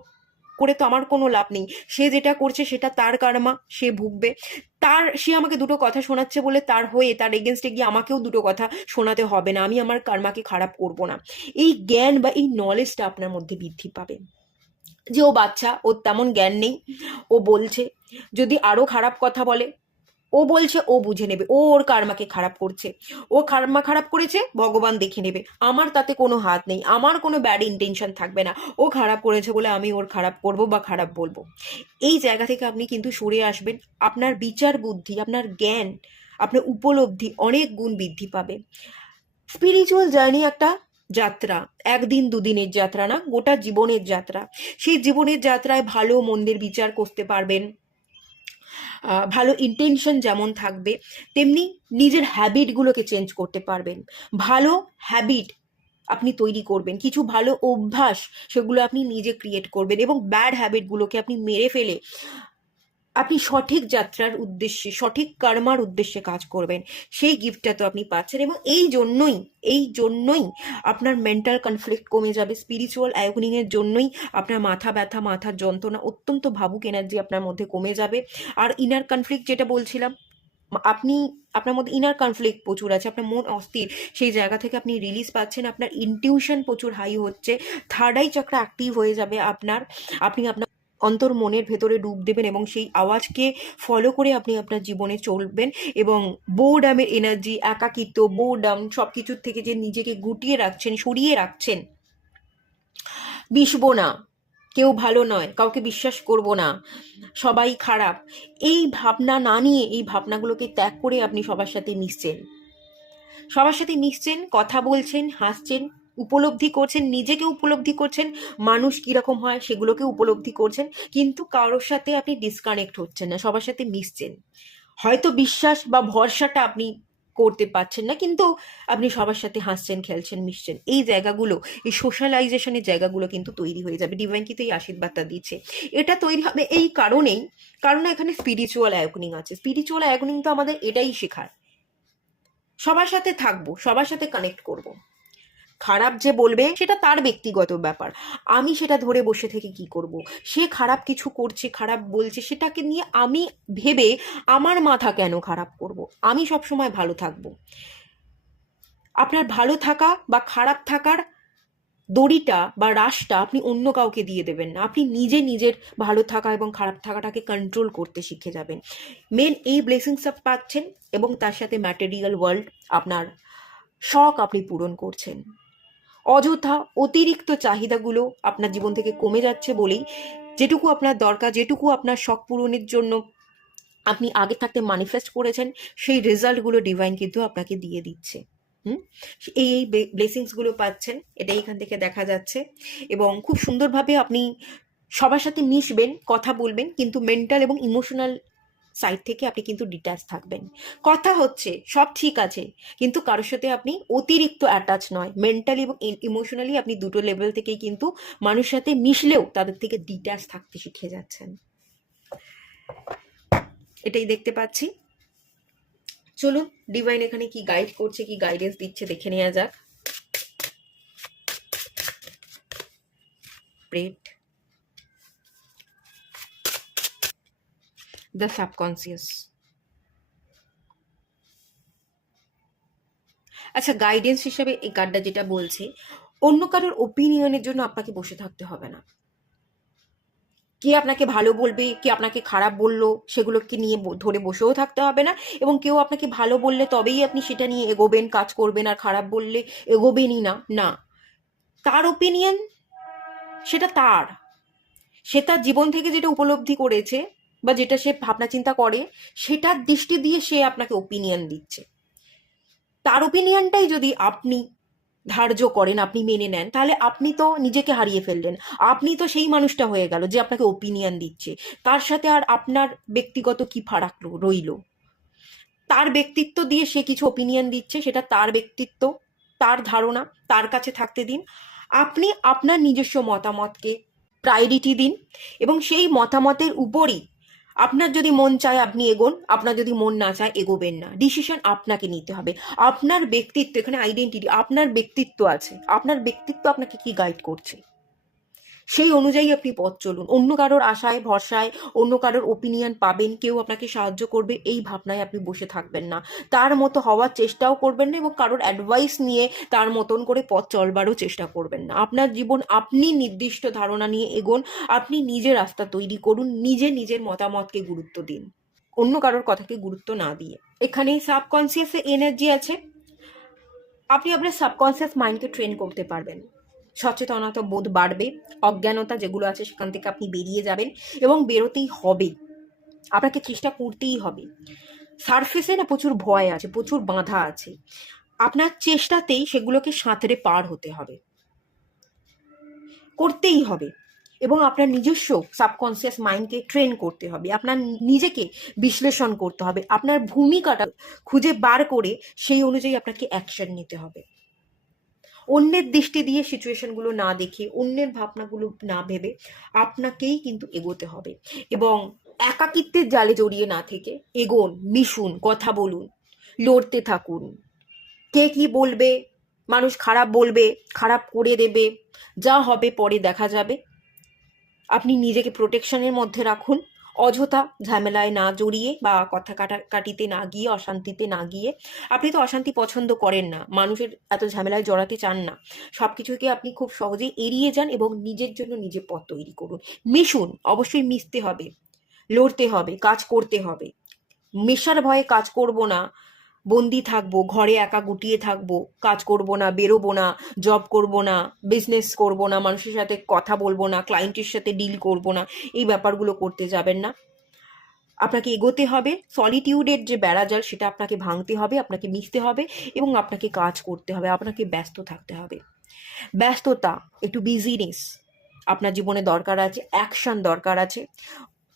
করে তো আমার কোনো লাভ নেই। সে যেটা করছে সেটা তার কার্মা, সে ভুগবে। সে আমাকে দুটো কথা শোনাচ্ছে বলে তার হয়ে তার এগেনস্টে গিয়ে আমাকেও দুটো কথা শোনাতে হবে না। আমি আমার কার্মাকে খারাপ করব না। এই জ্ঞান বা এই নলেজটা আপনার মধ্যে বৃদ্ধি পাবে। যে ও বাচ্চা, ওর তেমন জ্ঞান নেই, ও বলছে, যদি আরো খারাপ কথা বলে, ও বলছে, ও বুঝে নেবে, ও ওর কার্মাকে খারাপ করছে, ও কার্মা খারাপ করেছে, ভগবান দেখে নেবে, আমার তাতে কোনো হাত নেই, আমার কোনো ব্যাড ইন্টেনশন থাকবে না, ও খারাপ করেছে বলে আমি ওর খারাপ করব বা খারাপ বলবো। এই জায়গা থেকে আপনি কিন্তু সরে আসবেন। আপনার বিচার বুদ্ধি, আপনার জ্ঞান, আপনার উপলব্ধি অনেক গুণ বৃদ্ধি পাবে। স্পিরিচুয়াল জার্নি একটা যাত্রা, একদিন দুদিনের যাত্রা না, গোটা জীবনের যাত্রা। সেই জীবনের যাত্রায় ভালো মন্দের বিচার করতে পারবেন। ভালো ইন্টেনশন যেমন থাকবে, তেমনি নিজের হ্যাবিটগুলোকে চেঞ্জ করতে পারবেন। ভালো হ্যাবিট আপনি তৈরি করবেন, কিছু ভালো অভ্যাস সেগুলো আপনি নিজে ক্রিয়েট করবেন এবং ব্যাড হ্যাবিটগুলোকে আপনি মেরে ফেলে আপনি সঠিক যাত্রার উদ্দেশ্যে, সঠিক কর্মার উদ্দেশ্যে কাজ করবেন। সেই গিফটটা তো আপনি পাচ্ছেন এবং এই জন্যই আপনার মেন্টাল কনফ্লিক্ট কমে যাবে। স্পিরিচুয়াল অ্যাওয়েনিং এর জন্যই আপনার মাথা ব্যথা, মাথার যন্ত্রণা, অত্যন্ত ভাবুক এনার্জি আপনার মধ্যে কমে যাবে। আর ইনার কনফ্লিক্ট যেটা বলছিলাম, আপনার মধ্যে ইনার কনফ্লিক্ট প্রচুর আছে, আপনার মন অস্থির, সেই জায়গা থেকে আপনি রিলিজ পাচ্ছেন। আপনার ইনটিউশন প্রচুর হাই হচ্ছে, থার্ড আই চক্র অ্যাক্টিভ হয়ে যাবে আপনি আপনার অন্তর মনের ভেতরে ডুব দেবেন এবং সেই আওয়াজকে ফলো করে আপনি আপনার জীবনে চলবেন। এবং বোরডামের এনার্জি, একাকিত্ব, বোরডাম সব কিছুর থেকে যে নিজেকে গুটিয়ে রাখছেন, সরিয়ে রাখছেন, মিশবো না, কেউ ভালো নয়, কাউকে বিশ্বাস করব না, সবাই খারাপ, এই ভাবনা না নিয়ে, এই ভাবনাগুলোকে ত্যাগ করে আপনি সবার সাথে মিশছেন, কথা বলছেন, হাসছেন, উপলব্ধি করছেন, নিজেকে উপলব্ধি করছেন, মানুষ কিরকম হয় সেগুলোকে উপলব্ধি করছেন, কিন্তু কারোর সাথে আপনি ডিসকানেক্ট হচ্ছেন না, সবার সাথে মিশছেন। হয়তো বিশ্বাস বা ভরসাটা আপনি করতে পারছেন না, কিন্তু আপনি সবার সাথে হাসছেন, খেলছেন, মিশছেন। এই জায়গাগুলো, এই সোশ্যালাইজেশনের জায়গাগুলো কিন্তু তৈরি হয়ে যাবে। ডিভাইন কিন্তু এই আশীর্বাদটা দিচ্ছে। এটা তৈরি হবে এই কারণেই, কারণ এখানে স্পিরিচুয়াল অ্যাওয়েনিং আছে। স্পিরিচুয়াল অ্যাওয়েনিং তো আমাদের এটাই শেখায়, সবার সাথে থাকবো, সবার সাথে কানেক্ট করব। খারাপ যে বলবে সেটা তার ব্যক্তিগত ব্যাপার, আমি সেটা ধরে বসে থেকে কি করব? সে খারাপ কিছু করছে, খারাপ বলছে, সেটাকে নিয়ে আমি ভেবে আমার মাথা কেন খারাপ করব? আমি সবসময় ভালো থাকবো। আপনার ভালো থাকা বা খারাপ থাকার দড়িটা বা রাশটা আপনি অন্য কাউকে দিয়ে দেবেন না। আপনি নিজে নিজের ভালো থাকা এবং খারাপ থাকাটাকে কন্ট্রোল করতে শিখে যাবেন। মেন এই ব্লেসিংসটা পাচ্ছেন এবং তার সাথে ম্যাটেরিয়াল ওয়ার্ল্ড, আপনার শখ আপনি পূরণ করছেন। অযথা অতিরিক্ত চাহিদাগুলো আপনার জীবন থেকে কমে যাচ্ছে বলেই যেটুকু আপনার দরকার, যেটুকু আপনার শখ পূরণের জন্য আপনি আগে থাকতে ম্যানিফেস্ট করেছেন, সেই রেজাল্টগুলো ডিভাইন কিন্তু আপনাকে দিয়ে দিচ্ছে। এই ব্লেসিংসগুলো পাচ্ছেন, এটা এখান থেকে দেখা যাচ্ছে। এবং খুব সুন্দরভাবে আপনি সবার সাথে মিশবেন, কথা বলবেন, কিন্তু মেন্টাল এবং ইমোশনাল সাইড থেকে আপনি কিন্তু ডিট্যাচ থাকবেন। কথা হচ্ছে সব ঠিক আছে, কিন্তু কারোর সাথে আপনি অতিরিক্ত অ্যাটাচ নয়। মেন্টালি এবং ইমোশনালি আপনি দুটো লেভেল থেকেই কিন্তু মানুষের সাথে মিশলেও তাদের থেকে ডিট্যাচ থাকতে শিখে যাচ্ছেন, এটাই দেখতে পাচ্ছি। চলুন ডিভাইন এখানে কি গাইড করছে, কি গাইডেন্স দিচ্ছে দেখে নেওয়া যাক। প্রেট দ্য সাবকনসিয়াস। আচ্ছা, গাইডেন্স হিসাবে এই কার্ডটা যেটা বলছে, অন্য কারোর ওপিনিয়নের জন্য আপনাকে বসে থাকতে হবে না। কে আপনাকে ভালো বলবে, কে আপনাকে খারাপ বললো, সেগুলোকে নিয়ে ধরে বসেও থাকতে হবে না। এবং কেউ আপনাকে ভালো বললে তবেই আপনি সেটা নিয়ে এগোবেন, কাজ করবেন, আর খারাপ বললে এগোবেনই না। না, তার ওপিনিয়ন সেটা তার, সে তার জীবন থেকে যেটা উপলব্ধি করেছে বা যেটা সে ভাবনা চিন্তা করে, সেটার দৃষ্টি দিয়ে সে আপনাকে ওপিনিয়ন দিচ্ছে। তার ওপিনিয়নটাই যদি আপনি ধার্য করেন, আপনি মেনে নেন, তাহলে আপনি তো নিজেকে হারিয়ে ফেললেন। আপনি তো সেই মানুষটা হয়ে গেল যে আপনাকে ওপিনিয়ন দিচ্ছে। তার সাথে আর আপনার ব্যক্তিগত কি ফারাক রইল? তার ব্যক্তিত্ব দিয়ে সে কিছু ওপিনিয়ন দিচ্ছে, সেটা তার ব্যক্তিত্ব, তার ধারণা, তার কাছে থাকতে দিন। আপনি আপনার নিজস্ব মতামতকে প্রায়োরিটি দিন, এবং সেই মতামতের উপরই আপনার যদি মন চায় আপনি এগোন, আপনার যদি মন না চায় এগোবেন না। ডিসিশন আপনাকে নিতে হবে। আপনার ব্যক্তিত্ব, এখানে আইডেন্টিটি, আপনার ব্যক্তিত্ব আছে, আপনার ব্যক্তিত্ব আপনাকে কি গাইড করছে সেই অনুযায়ী আপনি পথ চলুন। অন্য কারোর আশায় ভরসায়, অন্য কারোর ওপিনিয়ন পাবেন, কেউ আপনাকে সাহায্য করবে, এই ভাবনায় আপনি বসে থাকবেন না। তার মতো হওয়ার চেষ্টাও করবেন না, এবং কারোর অ্যাডভাইস নিয়ে তার মতন করে পথ চলবারও চেষ্টা করবেন না। আপনার জীবন আপনি নির্দিষ্ট ধারণা নিয়ে এগোন, আপনি নিজের রাস্তা তৈরি করুন, নিজের মতামতকে গুরুত্ব দিন, অন্য কারোর কথাকে গুরুত্ব না দিয়ে। এখানে সাবকনসিয়াসে এনার্জি আছে। আপনি আপনার সাবকনসিয়াস মাইন্ডকে ট্রেন করতে পারবেন। সচেতনতা বোধ বাড়বে, অজ্ঞানতা যেগুলো আছে সেখান থেকে আপনি বেরিয়ে যাবেন, এবং বেরোতেই হবে, আপনাকে চেষ্টা করতেই হবে। সারফেসে না প্রচুর ভয় আছে, প্রচুর বাধা আছে, আপনার চেষ্টাতেই সেগুলোকে সাঁতরে পার হতে হবে, করতেই হবে। এবং আপনার নিজস্ব সাবকনসিয়াস মাইন্ডকে ট্রেন করতে হবে, আপনার নিজেকে বিশ্লেষণ করতে হবে, আপনার ভূমিকাটা খুঁজে বার করে সেই অনুযায়ী আপনাকে অ্যাকশন নিতে হবে। অন্যের দৃষ্টি দিয়ে সিচুয়েশনগুলো না দেখে, অন্যের ভাবনাগুলো না ভেবে আপনাকেই কিন্তু এগোতে হবে। এবং একাকিত্বের জালে জড়িয়ে না থেকে এগোন, মিশুন, কথা বলুন, লড়তে থাকুন। কে কি বলবে, মানুষ খারাপ বলবে, খারাপ করে দেবে, যা হবে পরে দেখা যাবে। আপনি নিজেকে প্রোটেকশনের মধ্যে রাখুন, অযথা ঝামেলায় না জড়িয়ে বা কথা কাটিতে না গিয়ে, অশান্তিতে না গিয়ে। আপনি তো অশান্তি পছন্দ করেন না, মানুষের এত ঝামেলায় জড়াতে চান না। সব কিছুকে আপনি খুব সহজেই এড়িয়ে যান এবং নিজের জন্য নিজে পথ তৈরি করুন। মিশুন, অবশ্যই মিশতে হবে, লড়তে হবে, কাজ করতে হবে। মেশার ভয়ে কাজ করব না, বন্দি থাকবো, ঘরে একা গুটিয়ে থাকবো, কাজ করব না, বেরোবো না, জব করব না, বিজনেস করব না, মানুষের সাথে কথা বলবো না, ক্লায়েন্টের সাথে ডিল করব না, এই ব্যাপারগুলো করতে যাবেন না। আপনাকে এগোতে হবে, সলিটিউডের যে বেড়াজাল সেটা আপনাকে ভাঙতে হবে, আপনাকে মিশতে হবে, এবং আপনাকে কাজ করতে হবে, আপনাকে ব্যস্ত থাকতে হবে। ব্যস্ততা, একটু বিজিনেস আপনার জীবনে দরকার আছে, অ্যাকশন দরকার আছে।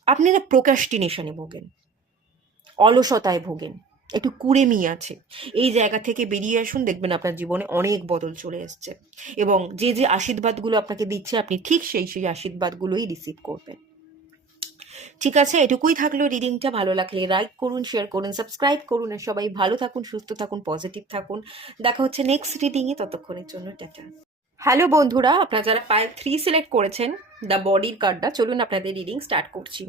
আপনি না প্রোক্রাস্টিনেশনে ভোগেন, অলসতায় ভোগেন, একটু কুড়েমি আছে, এই জায়গা থেকে বেরিয়ে আসুন, দেখবেন আপনার জীবনে অনেক বদল চলে এসছে। এবং যে যে আশীর্বাদগুলো আপনাকে দিচ্ছে, আপনি ঠিক সেই আশীর্বাদগুলোই রিসিভ করবেন। ঠিক আছে, এটুকুই থাকলো রিডিংটা। ভালো লাগলে লাইক করুন, শেয়ার করুন, সাবস্ক্রাইব করুন, আর সবাই ভালো থাকুন, সুস্থ থাকুন, পজিটিভ থাকুন। দেখা হচ্ছে নেক্সট রিডিংয়ে, ততক্ষণের জন্য টাটা। হ্যালো বন্ধুরা, আপনারা যারা পাইল 3 সিলেক্ট করেছেন, দ্য বডির কার্ডটা, চলুন আপনাদের রিডিং স্টার্ট করছি।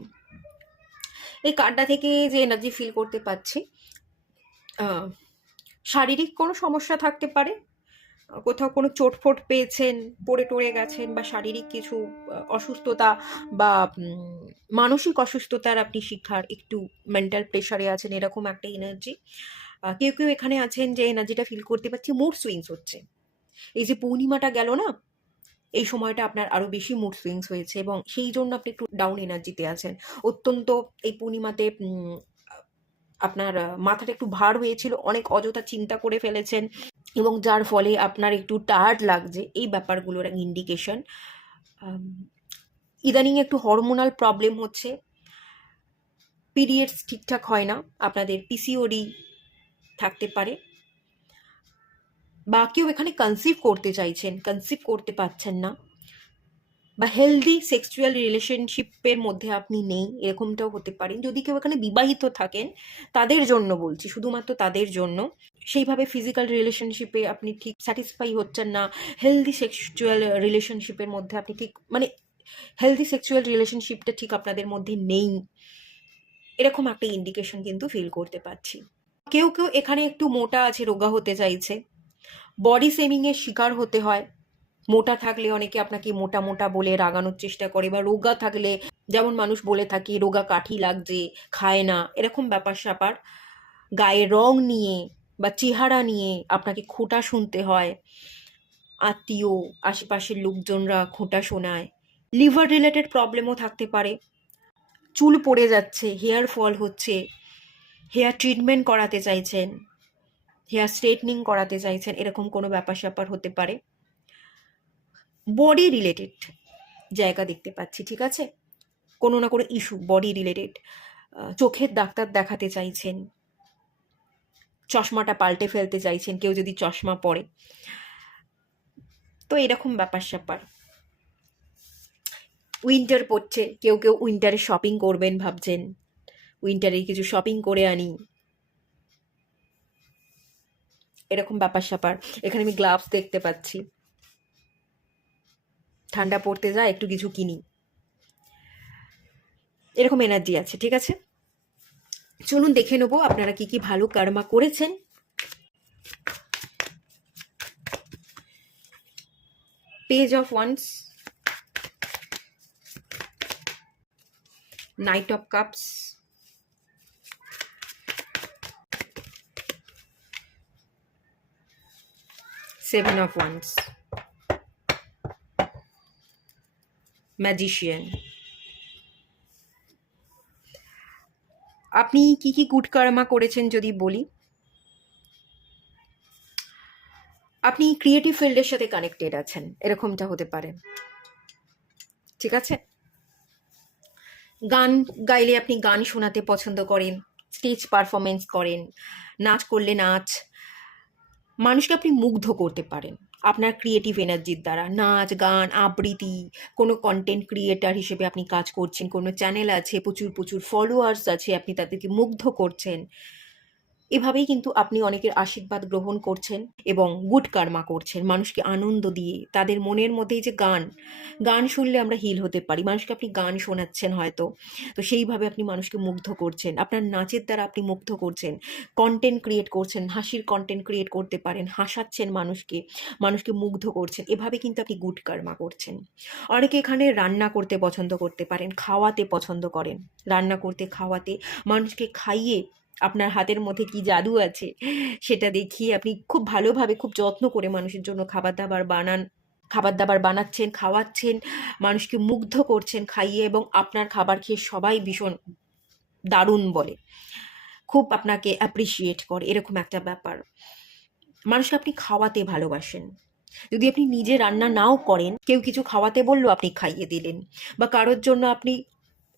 এই কার্ডটা থেকে যে এনার্জি ফিল করতে পাচ্ছি, শারীরিক কোনো সমস্যা থাকতে পারে, কোথাও কোনো চোটফোট পেয়েছেন, পড়ে টরে গেছেন, বা শারীরিক কিছু অসুস্থতা বা মানসিক অসুস্থতার আপনি শিকার, একটু মেন্টাল প্রেশারে আছেন, এরকম একটা এনার্জি। কেউ কেউ এখানে আছেন যে এনার্জিটা ফিল করতে পারছি, মুড সুইংস হচ্ছে। এই যে পূর্ণিমাটা গেল না, এই সময়টা আপনার আরো বেশি মুড সুইংস হয়েছে, এবং সেই জন্য আপনি একটু ডাউন এনার্জিতে আছেন। অত্যন্ত এই পূর্ণিমাতে আপনার মাথাটা একটু ভার হয়েছিল, অনেক অযথা চিন্তা করে ফেলেছেন, এবং যার ফলে আপনার একটু টায়ার্ড লাগছে, এই ব্যাপারগুলোর ইন্ডিকেশন। ইদানিং একটু হরমোনাল প্রবলেম হচ্ছে, পিরিয়ডস ঠিকঠাক হয় না, আপনাদের পিসিওডি থাকতে পারে, বা কেউ এখানে কনসিভ করতে চাইছেন, কনসিভ করতে পারছেন না, বা হেলদি সেক্সুয়াল রিলেশনশিপের মধ্যে আপনি নেই, এরকমটাও হতে পারেন। যদি কেউ এখানে বিবাহিত থাকেন, তাদের জন্য বলছি, শুধুমাত্র তাদের জন্য। সেইভাবে ফিজিক্যাল রিলেশনশিপে আপনি ঠিক স্যাটিসফাই হচ্ছেন না, হেলদি সেক্সুয়াল রিলেশনশিপের মধ্যে আপনি ঠিক মানে হেলদি সেক্সুয়াল রিলেশনশিপটা ঠিক আপনাদের মধ্যে নেই, এরকম একটা ইন্ডিকেশন কিন্তু ফিল করতে পারছি। কেউ কেউ এখানে একটু মোটা আছে, রোগা হতে চাইছে, বডি শেমিংয়ের শিকার হতে হয়। মোটা থাকলে অনেকে আপনাকে মোটা মোটা বলে রাগানোর চেষ্টা করে, বা রোগা থাকলে যেমন মানুষ বলে থাকে রোগা কাঠি লাগছে, খায় না, এরকম ব্যাপার স্যাপার। গায়ের রং নিয়ে বা চেহারা নিয়ে আপনাকে খোঁটা শুনতে হয়, আত্মীয় আশেপাশের লোকজনরা খোঁটা শোনায়। লিভার রিলেটেড প্রবলেমও থাকতে পারে, চুল পড়ে যাচ্ছে, হেয়ার ফল হচ্ছে, হেয়ার ট্রিটমেন্ট করাতে চাইছেন, হেয়ার স্ট্রেটনিং করাতে চাইছেন, এরকম কোনো ব্যাপার স্যাপার হতে পারে। বডি রিলেটেড জায়গা দেখতে পাচ্ছি, ঠিক আছে, কোনো না কোনো ইস্যু বডি রিলেটেড। চোখের ডাক্তার দেখাতে চাইছেন, চশমাটা পাল্টে ফেলতে চাইছেন, কেউ যদি চশমা পরে, তো এরকম ব্যাপার স্যাপার। উইন্টার পড়ছে, কেউ কেউ উইন্টারে শপিং করবেন ভাবছেন, উইন্টারে কিছু শপিং করে আনি, এরকম ব্যাপার স্যাপার। এখানে আমি গ্লাভস দেখতে পাচ্ছি, ঠান্ডা পড়তে যায় একটু কিছু কিনি, এরকম এনার্জি আছে, ঠিক আছে। চলুন দেখে নেবো আপনারা কি কি ভালো কর্মা করেছেন। Page of wands, night of cups, seven of wands, magician. আপনি কি কি গুড কর্মা করেছেন যদি বলি, আপনি ক্রিয়েটিভ ফিল্ডের সাথে কানেক্টেড আছেন, এরকমটা হতে পারে, ঠিক আছে। গান গাইলে আপনি গান শোনাতে পছন্দ করেন, স্টেজ পারফরমেন্স করেন, নাচ করলে নাচ, মানুষকে আপনি মুগ্ধ করতে পারেন আপনার ক্রিয়েটিভ এনার্জির দ্বারা। নাচ গান আবৃত্তি, কোনো কন্টেন্ট ক্রিয়েটার হিসেবে আপনি কাজ করছেন, কোনো চ্যানেল আছে, প্রচুর প্রচুর ফলোয়ার্স আছে, আপনি তাদেরকে মুগ্ধ করছেন, এভাবেই কিন্তু আপনি অনেকের আশীর্বাদ গ্রহণ করছেন এবং গুড কর্মা করছেন, মানুষকে আনন্দ দিয়ে। তাদের মনের মধ্যেই যে গান, গান শুনলে আমরা হিল হতে পারি, মানুষকে আপনি গান শোনাচ্ছেন হয়তো, তো সেইভাবে আপনি মানুষকে মুগ্ধ করছেন, আপনার নাচের দ্বারা আপনি মুগ্ধ করছেন, কন্টেন্ট ক্রিয়েট করছেন, হাসির কন্টেন্ট ক্রিয়েট করতে পারেন, হাসাচ্ছেন মানুষকে, মানুষকে মুগ্ধ করছেন, এভাবে কিন্তু আপনি গুড কর্মা করছেন। অনেকে এখানে রান্না করতে পছন্দ করতে পারেন, খাওয়াতে পছন্দ করেন, রান্না করতে, খাওয়াতে, মানুষকে খাইয়ে আপনার হাতের মধ্যে কি জাদু আছে সেটা দেখিয়ে আপনি খুব ভালোভাবে, খুব যত্ন করে মানুষের জন্য খাবার দাবার বানান, খাবার দাবার বানাচ্ছেন, খাওয়াচ্ছেন, মানুষকে মুগ্ধ করছেন খাইয়ে, এবং আপনার খাবার খেয়ে সবাই ভীষণ দারুণ বলে, খুব আপনাকে অ্যাপ্রিসিয়েট করে, এরকম একটা ব্যাপার। মানুষকে আপনি খাওয়াতে ভালোবাসেন, যদি আপনি নিজে রান্না নাও করেন, কেউ কিছু খাওয়াতে বললো আপনি খাইয়ে দিলেন, বা কারোর জন্য আপনি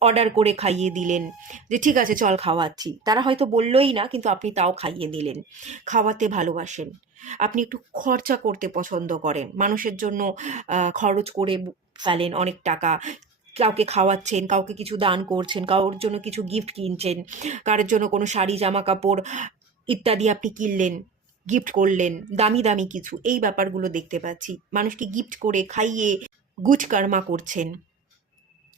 অর্ডার করে খাইয়ে দিলেন, যে ঠিক আছে চল খাওয়াচ্ছি, তারা হয়তো বললোই না কিন্তু আপনি তাও খাইয়ে দিলেন। খাওয়াতে ভালোবাসেন, আপনি একটু খরচা করতে পছন্দ করেন, মানুষের জন্য খরচ করে ফেলেন অনেক টাকা, কাউকে খাওয়াচ্ছেন, কাউকে কিছু দান করছেন, কারোর জন্য কিছু গিফট কিনছেন, কারোর জন্য কোনো শাড়ি জামা কাপড় ইত্যাদি আপনি কিনলেন, গিফট করলেন, দামি দামি কিছু, এই ব্যাপারগুলো দেখতে পাচ্ছি। মানুষকে গিফট করে খাইয়ে গুড কর্মা করছেন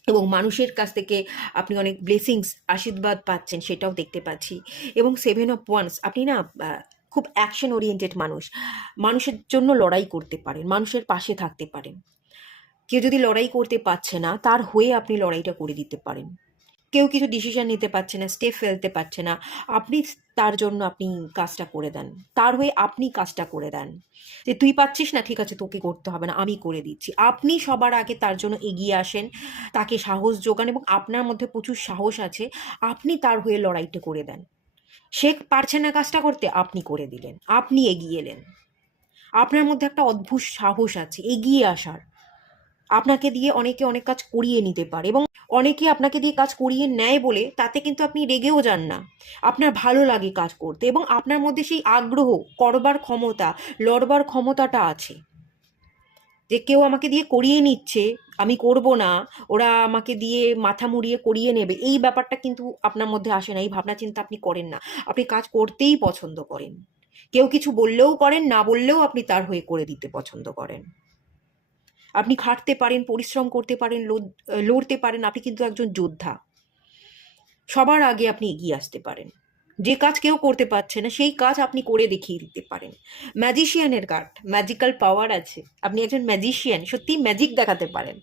এবং মানুষের কাছ থেকে আপনি অনেক ব্লেসিংস, আশীর্বাদ পাচ্ছেন, সেটাও দেখতে পাচ্ছি। এবং সেভেন অফ ওয়ান্স, আপনি না খুব অ্যাকশন ওরিয়েন্টেড মানুষ, মানুষের জন্য লড়াই করতে পারেন, মানুষের পাশে থাকতে পারেন, কেউ যদি লড়াই করতে পারছে না তার হয়ে আপনি লড়াইটা করে দিতে পারেন, কেউ কিছু ডিসিশন নিতে পারছে না, স্টেপ ফেলতে পারছে না, আপনি তার জন্য আপনি কাজটা করে দেন, তার হয়ে আপনি কাজটা করে দেন, যে তুই পাচ্ছিস না, ঠিক আছে তোকে করতে হবে না, আমি করে দিচ্ছি, আপনি সবার আগে তার জন্য এগিয়ে আসেন, তাকে সাহস যোগান, এবং আপনার মধ্যে প্রচুর সাহস আছে, আপনি তার হয়ে লড়াইটা করে দেন। সে পারছে না কাজটা করতে, আপনি করে দিলেন, আপনি এগিয়ে এলেন, আপনার মধ্যে একটা অদ্ভুত সাহস আছে এগিয়ে আসার। আপনাকে দিয়ে অনেকে অনেক কাজ করিয়ে নিতে পারে, এবং অনেকে আপনাকে দিয়ে কাজ করিয়ে নেয় বলে তাতে কিন্তু আপনি রেগেও যান না। আপনার ভালো লাগে কাজ করতে, এবং আপনার মধ্যে সেই আগ্রহ, করবার ক্ষমতা, লড়বার ক্ষমতাটা আছে। যে কেউ আমাকে দিয়ে করিয়ে নিচ্ছে, আমি করব না, ওরা আমাকে দিয়ে মাথা মুড়িয়ে করিয়ে নেবে, এই ব্যাপারটা কিন্তু আপনার মধ্যে আসে না। এই ভাবনা চিন্তা আপনি করেন না। আপনি কাজ করতেই পছন্দ করেন। কেউ কিছু বললেও করেন, না বললেও আপনি তার হয়ে করে দিতে পছন্দ করেন। আপনি খাটতে পারেন, পরিশ্রম করতে পারেন, লড়তে পারেন। আপনি কিন্তু একজন যোদ্ধা। সবার আগে আপনি এগিয়ে আসতে পারেন। যে কাজ কেউ করতে পারছে না সেই কাজ আপনি করে দেখিয়ে দিতে পারেন। ম্যাজিশিয়ানের কার্ড, ম্যাজিক্যাল পাওয়ার আছে। আপনি একজন ম্যাজিশিয়ান, সত্যি ম্যাজিক দেখাতে পারেন।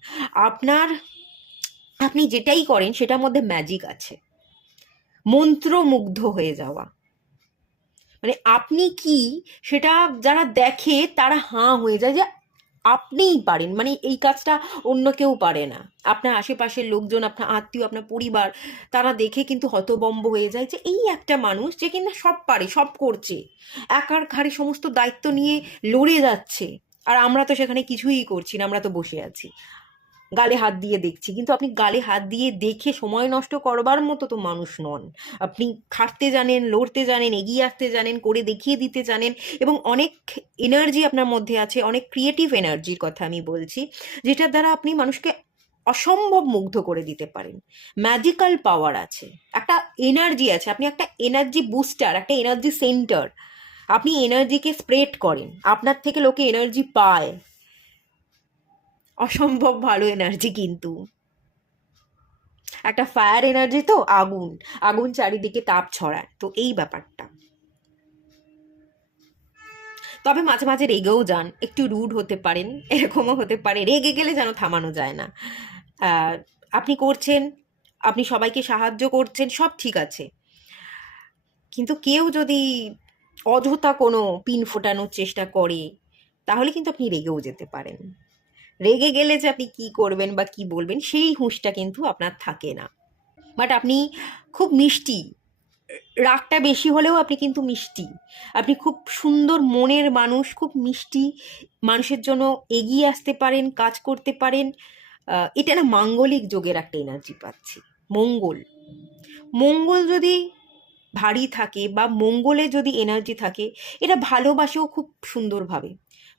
আপনি যেটাই করেন সেটার মধ্যে ম্যাজিক আছে। মন্ত্রমুগ্ধ হয়ে যাওয়া, মানে আপনি কি, সেটা যারা দেখে তারা হাঁ হয়ে যায় যে আপনিই পারেন, মানে এই কাজটা অন্য কেউ পারে না। আপনার আশেপাশের লোকজন, আপনার আত্মীয়, আপনার পরিবার, তারা দেখে কিন্তু হতবম্ব হয়ে যায় যে এই একটা মানুষ যে কিনা সব পারে, সব করছে, একার ঘাড়ে সমস্ত দায়িত্ব নিয়ে লড়ে যাচ্ছে, আর আমরা তো সেখানে কিছুই করছি না, আমরা তো বসে আছি, গালে হাত দিয়ে দেখছি। কিন্তু আপনি গালে হাত দিয়ে দেখে সময় নষ্ট করবার মতো তো মানুষ নন। আপনি খাটতে জানেন, লড়তে জানেন, এগিয়ে আসতে জানেন, করে দেখিয়ে দিতে জানেন, এবং অনেক এনার্জি আপনার মধ্যে আছে, অনেক ক্রিয়েটিভ এনার্জির কথা আমি বলছি, যেটার দ্বারা আপনি মানুষকে অসম্ভব মুগ্ধ করে দিতে পারেন। ম্যাজিক্যাল পাওয়ার আছে, একটা এনার্জি আছে। আপনি একটা এনার্জি বুস্টার, একটা এনার্জি সেন্টার। আপনি এনার্জিকে স্প্রেড করেন, আপনার থেকে লোকে এনার্জি পায়। অসম্ভব ভালো এনার্জি কিন্তু। একটা ফায়ার এনার্জি, তো আগুন, আগুন চারিদিকে তাপ ছড়ায়, তো এই ব্যাপারটা। তবে মাঝে মাঝে রেগেও যান, একটু রুড হতে পারেন, এরকমও হতে পারে। রেগে গেলে যেন থামানো যায় না। আহ, আপনি করছেন, আপনি সবাইকে সাহায্য করছেন, সব ঠিক আছে, কিন্তু কেউ যদি অযথা কোনো পিন ফোটানোর চেষ্টা করে, তাহলে কিন্তু আপনি রেগেও যেতে পারেন। রেগে গেলে যে আপনি কি করবেন বা কি বলবেন সেই হুঁশটা কিন্তু আপনার থাকে না। বাট আপনি খুব মিষ্টি, রাগটা বেশি হলেও আপনি কিন্তু মিষ্টি। আপনি খুব সুন্দর মনের মানুষ, খুব মিষ্টি, মানুষের জন্য এগিয়ে আসতে পারেন, কাজ করতে পারেন। এটা না মাঙ্গলিক যোগের একটা এনার্জি পাচ্ছি। মঙ্গল, মঙ্গল যদি ভারী থাকে বা মঙ্গলে যদি এনার্জি থাকে, এরা ভালোবাসেও খুব সুন্দরভাবে।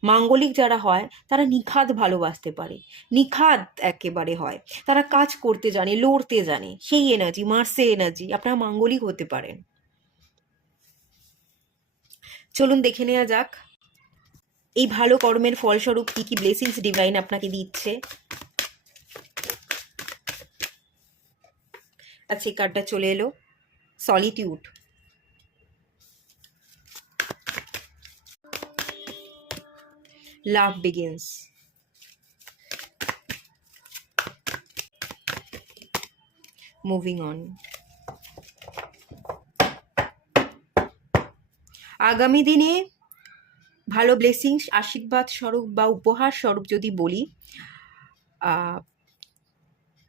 মাঙ্গলিক যারা হয় তারা নিখাদ ভালোবাসতে পারে, নিখাদ একেবারে হয়। তারা কাজ করতে জানে, লড়তে জানে, সেই এনার্জি, মার্সে এনার্জি। আপনারা মাঙ্গলিক হতে পারেন। চলুন দেখে নেওয়া যাক এই ভালো কর্মের ফলস্বরূপ কি কি ব্লেসিংস ডিভাইন আপনাকে দিচ্ছে। আচ্ছা, এই কার্ডটা চলে এলো, solitude. Love begins. Moving on. আগামী দিনে ভালো ব্লেসিংস, আশীর্বাদ স্বরূপ বা উপহার স্বরূপ যদি বলি,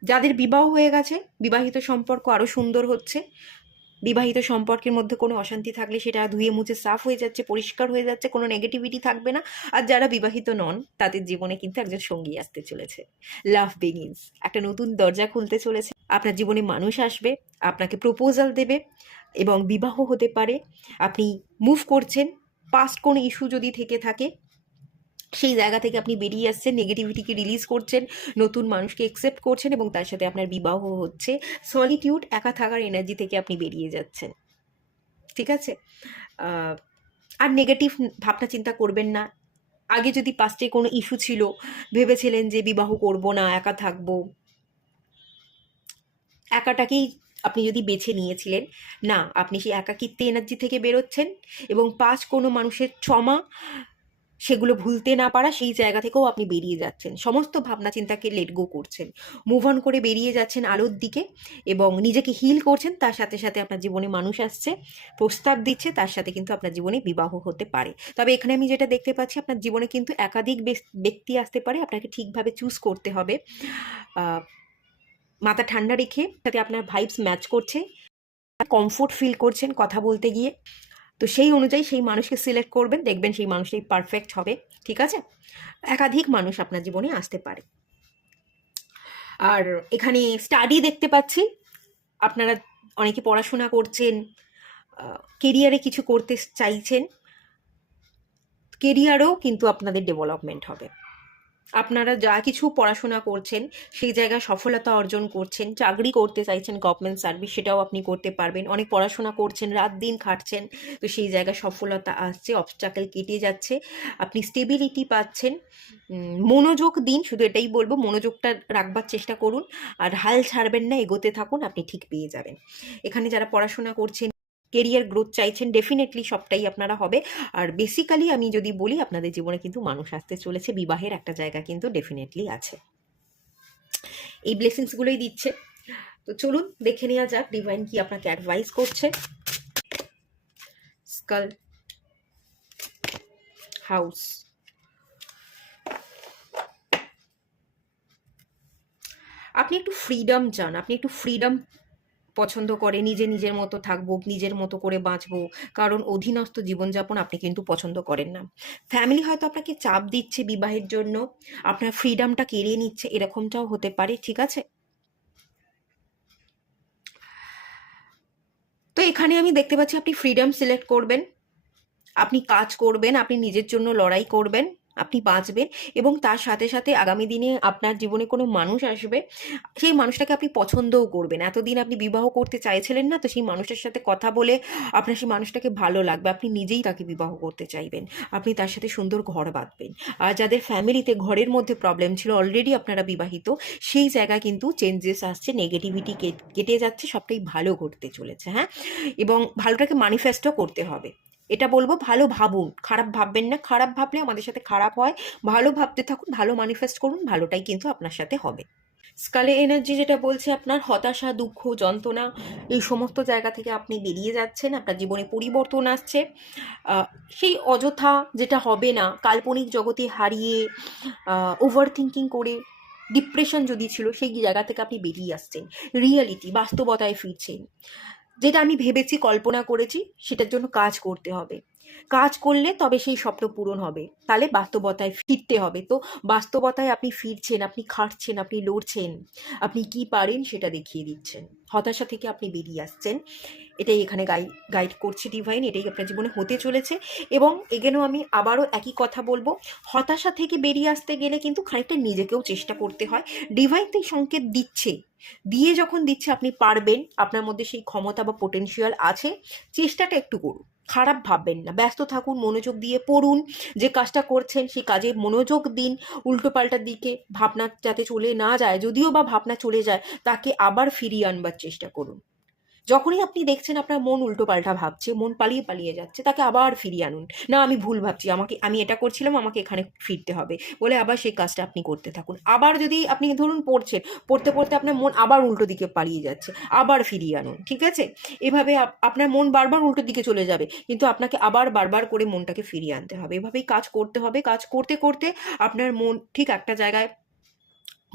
যাদের বিবাহ হয়ে গেছে, বিবাহিত সম্পর্ক আরও সুন্দর হচ্ছে। বিবাহিত সম্পর্কের মধ্যে কোনো অশান্তি থাকলে সেটা ধুয়ে মুছে সাফ হয়ে যাচ্ছে, পরিষ্কার হয়ে যাচ্ছে, কোনো নেগেটিভিটি থাকবে না। আর যারা বিবাহিত নন, তাদের জীবনে কিন্তু একজন সঙ্গী আসতে চলেছে। লাভ বিগিনস, একটা নতুন দরজা খুলতে চলেছে। আপনার জীবনে মানুষ আসবে, আপনাকে প্রপোজাল দেবে, এবং বিবাহ হতে পারে। আপনি মুভ করছেন, পাস্ট কোনো ইস্যু যদি থেকে থাকে সেই জায়গা থেকে আপনি বেরিয়ে আসছেন, নেগেটিভিটিকে রিলিজ করছেন, নতুন মানুষকে অ্যাকসেপ্ট করছেন, এবং তার সাথে আপনার বিবাহ হচ্ছে। সলিটিউড, একা থাকার এনার্জি থেকে আপনি বেরিয়ে যাচ্ছেন। ঠিক আছে? আর নেগেটিভ ভাবনা চিন্তা করবেন না। আগে যদি পাস্টে কোনো ইস্যু ছিল, ভেবেছিলেন যে বিবাহ করব না, একা থাকবো, একাটাকেই আপনি যদি বেছে নিয়েছিলেন, না, আপনি সেই একাকিত্বে এনার্জি থেকে বেরোচ্ছেন, এবং পাস্ট কোনো মানুষের ট্রমা, সেগুলো ভুলতে না পারা, সেই জায়গা থেকেও আপনি বেরিয়ে যাচ্ছেন। সমস্ত ভাবনা চিন্তাকে লেট গো করছেন, মুভ অন করে বেরিয়ে যাচ্ছেন আলোর দিকে, এবং নিজেকে হিল করছেন। তার সাথে সাথে আপনার জীবনে মানুষ আসছে, প্রস্তাব দিচ্ছে, তার সাথে কিন্তু আপনার জীবনে বিবাহ হতে পারে। তবে এখানে আমি যেটা দেখতে পাচ্ছি, আপনার জীবনে কিন্তু একাধিক ব্যক্তি আসতে পারে। আপনাকে ঠিকভাবে চুজ করতে হবে, মাথা ঠান্ডা রেখে, যাতে আপনার ভাইবস ম্যাচ করছে, কমফোর্ট ফিল করছেন কথা বলতে গিয়ে। তো সেই অনুযায়ী সেই মানুষকে সিলেক্ট করবেন, দেখবেন সেই মানুষটাই পারফেক্ট হবে। ঠিক আছে? একাধিক মানুষ আপনার জীবনে আসতে পারে। আর এখানে স্টাডি দেখতে পাচ্ছি, আপনারা অনেকে পড়াশোনা করছেন, কেরিয়ারে কিছু করতে চাইছেন, কেরিয়ারেও কিন্তু আপনাদের ডেভেলপমেন্ট হবে। আপনারা যা কিছু পড়াশোনা করছেন সেই জায়গায় সফলতা অর্জন করছেন, চাকরি করতে চাইছেন গভর্নমেন্ট সার্ভিস, সেটাও আপনি করতে পারবেন। অনেক পড়াশোনা করছেন, রাত দিন খাটছেন, তো সেই জায়গায় সফলতা আসছে, অবস্ট্রাকল কেটে যাচ্ছে, আপনি স্টেবিলিটি পাচ্ছেন। মনোযোগ দিন, শুধু এটাই বলবো, মনোযোগটা রাখবার চেষ্টা করুন, আর হাল ছাড়বেন না, এগোতে থাকুন, আপনি ঠিক পেয়ে যাবেন। এখানে যারা পড়াশোনা করছেন, কেরিয়ার গ্রোথ চাইছেন, ডেফিনেটলি সবটাই আপনারা হবে। আর বেসিক্যালি আমি যদি বলি, আপনাদের জীবনে কিন্তু মানুষ আসতে চলেছে, বিবাহের একটা জায়গা কিন্তু ডেফিনেটলি আছে। এই ব্লেসিংসগুলোই দিচ্ছে। তো চলুন দেখে নেওয়া যাক ডিভাইন কি আপনাকে অ্যাডভাইস করছে। স্কাল, হাউস, আপনি একটু ফ্রিডম চান, আপনি একটু ফ্রিডম পছন্দ করে, নিজের মতো থাকবো, নিজের মতো করে বাঁচবো, কারণ অধীনস্থ জীবনযাপন আপনি কিন্তু পছন্দ করেন না। ফ্যামিলি হয়তো আপনাকে চাপ দিচ্ছে বিবাহের জন্য, আপনার ফ্রিডমটা কেড়ে নিচ্ছে, এরকমটাও হতে পারে। ঠিক আছে? তো এখানে আমি দেখতে পাচ্ছি আপনি ফ্রিডম সিলেক্ট করবেন, আপনি কাজ করবেন, আপনি নিজের জন্য লড়াই করবেন, আপনি বাঁচবেন, এবং তার সাথে সাথে আগামী দিনে আপনার জীবনে কোনো মানুষ আসবে, সেই মানুষটাকে আপনি পছন্দও করবেন। এতদিন আপনি বিবাহ করতে চাইছিলেন না, তো সেই মানুষটার সাথে কথা বলে আপনার সেই মানুষটাকে ভালো লাগবে, আপনি নিজেই তাকে বিবাহ করতে চাইবেন, আপনি তার সাথে সুন্দর ঘর বাঁধবেন। আর যাদের ফ্যামিলিতে ঘরের মধ্যে প্রবলেম ছিল, অলরেডি আপনারা বিবাহিত, সেই জায়গায় কিন্তু চেঞ্জেস আসছে, নেগেটিভিটি কেটে যাচ্ছে, সবটাই ভালো ঘটতে চলেছে। হ্যাঁ, এবং ভালোটাকে ম্যানিফেস্টও করতে হবে। এটা বলবো, ভালো ভাবুন, খারাপ ভাববেন না, খারাপ ভাবলে আমাদের সাথে খারাপ হয়। ভালো ভাবতে থাকুন, ভালো ম্যানিফেস্ট করুন, ভালোটাই কিন্তু আপনার সাথে হবে। স্কালে এনার্জি যেটা বলছে, আপনার হতাশা, দুঃখ, যন্ত্রণা, এই সমস্ত জায়গা থেকে আপনি বেরিয়ে যাচ্ছেন, আপনার জীবনে পরিবর্তন আসছে। সেই অযথা যেটা হবে না, কাল্পনিক জগতে হারিয়ে ওভার থিঙ্কিং করে ডিপ্রেশন যদি ছিল, সেই জায়গা থেকে আপনি বেরিয়ে আসছেন, রিয়েলিটি, বাস্তবতায় ফিরছেন। যেটা আমি ভেবেছি, কল্পনা করেছি, সেটার জন্য কাজ করতে হবে। কাজ করলে তবে সেই স্বপ্ন পূরণ হবে, তাহলে বাস্তবতায় ফিরতে হবে। তো বাস্তবতায় আপনি ফিরছেন, আপনি খাটছেন, আপনি লড়ছেন, আপনি কি পারেন সেটা দেখিয়ে দিচ্ছেন, হতাশা থেকে আপনি বেরিয়ে আসছেন। এটাই এখানে গাইড করছে ডিভাইন, এটাই আপনার জীবনে হতে চলেছে। এবং এখানেও আমি আবারও একই কথা বলবো, হতাশা থেকে বেরিয়ে আসতে গেলে কিন্তু খানিকটা নিজেকেও চেষ্টা করতে হয়। ডিভাইন তো সংকেত দিচ্ছে, দিয়ে যখন দিচ্ছে আপনি পারবেন, আপনার মধ্যে সেই ক্ষমতা বা পোটেনশিয়াল আছে, চেষ্টাটা একটু করুন, খারাপ ভাববেন না, ব্যস্ত থাকুন, মনোযোগ দিয়ে পড়ুন, যে কাজটা করছেন সেই কাজে মনোযোগ দিন, উল্টোপাল্টার দিকে ভাবনা যাতে চলে না যায়, যদিও বা ভাবনা চলে যায়, তাকে আবার ফিরিয়ে আনবার চেষ্টা করুন। যখনই আপনি দেখছেন আপনার মন উল্টোপাল্টা ভাবছে, মন পালিয়ে পালিয়ে যাচ্ছে, তাকে আবার ফিরিয়ে আনুন। না, আমি ভুল ভাবছি, আমি এটা করছিলাম, আমাকে এখানে ফিরতে হবে বলে আবার সেই কাজটা আপনি করতে থাকুন। আবার যদি আপনি ধরুন পড়ছেন, পড়তে পড়তে আপনার মন আবার উল্টো দিকে পালিয়ে যাচ্ছে, আবার ফিরিয়ে আনুন। ঠিক আছে? এভাবে আপনার মন বারবার উল্টো দিকে চলে যাবে, কিন্তু আপনাকে আবার বারবার করে মনটাকে ফিরিয়ে আনতে হবে। এভাবেই কাজ করতে হবে। কাজ করতে করতে আপনার মন ঠিক একটা জায়গায়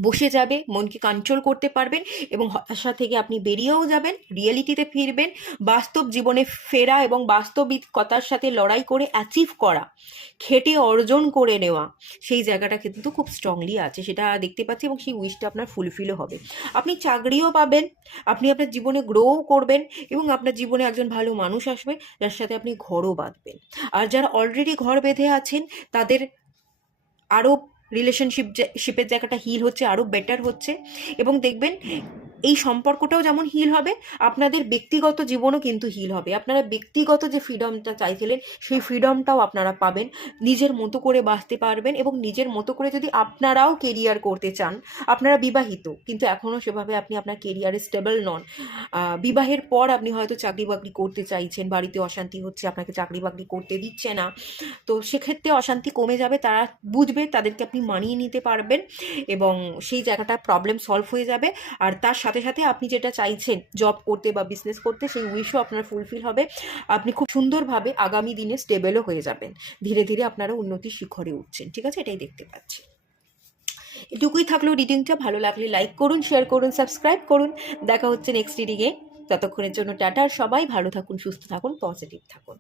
বসে যাবে, মনকে কন্ট্রোল করতে পারবেন, এবং হতাশা থেকে আপনি বেরিয়েও যাবেন, রিয়েলিটিতে ফিরবেন। বাস্তব জীবনে ফেরা এবং বাস্তবিকতার সাথে লড়াই করে অ্যাচিভ করা, খেটে অর্জন করে নেওয়া, সেই জায়গাটা কিন্তু খুব স্ট্রংলি আছে, সেটা দেখতে পাচ্ছি, এবং সেই উইশটা আপনার ফুলফিলও হবে। আপনি চাকরিও পাবেন, আপনি আপনার জীবনে গ্রোও করবেন, এবং আপনার জীবনে একজন ভালো মানুষ আসবে, যার সাথে আপনি ঘরও বাঁধবেন। আর যারা অলরেডি ঘর বেঁধে আছেন, তাদের আরও শিপের জায়গাটা হিল হচ্ছে, আরও বেটার হচ্ছে, এবং দেখবেন এই সম্পর্কটাও যেমন হিল হবে, আপনাদের ব্যক্তিগত জীবনও কিন্তু হিল হবে। আপনারা ব্যক্তিগত যে ফ্রিডমটা চাইছিলেন, সেই ফ্রিডমটাও আপনারা পাবেন, নিজের মতো করে বাঁচতে পারবেন, এবং নিজের মতো করে যদি আপনারাও কেরিয়ার করতে চান, আপনারা বিবাহিত কিন্তু এখনও সেভাবে আপনি আপনার কেরিয়ারে স্টেবল নন, বিবাহের পর আপনি হয়তো চাকরি বাকরি করতে চাইছেন, বাড়িতে অশান্তি হচ্ছে, আপনাকে চাকরি বাকরি করতে দিচ্ছে না, তো সেক্ষেত্রে অশান্তি কমে যাবে, তারা বুঝবে, তাদেরকে আপনি মানিয়ে নিতে পারবেন, এবং সেই জায়গাটা প্রবলেম সলভ হয়ে যাবে। আর তার সাথে সাথে আপনি যেটা চাইছেন জব করতে বা বিজনেস করতে, সেই উইশও আপনার ফুলফিল হবে, আপনি খুব সুন্দরভাবে আগামী দিনে স্টেবলও হয়ে যাবেন, ধীরে ধীরে আপনারা উন্নতির শিখরে উঠছেন। ঠিক আছে? এটাই দেখতে পাচ্ছি। এটুকুই থাকলো রিডিংটা। ভালো লাগলে লাইক করুন, শেয়ার করুন, সাবস্ক্রাইব করুন। দেখা হচ্ছে নেক্সট রিডিংয়ে। ততক্ষণের জন্য টাটা। সবাই ভালো থাকুন, সুস্থ থাকুন, পজিটিভ থাকুন।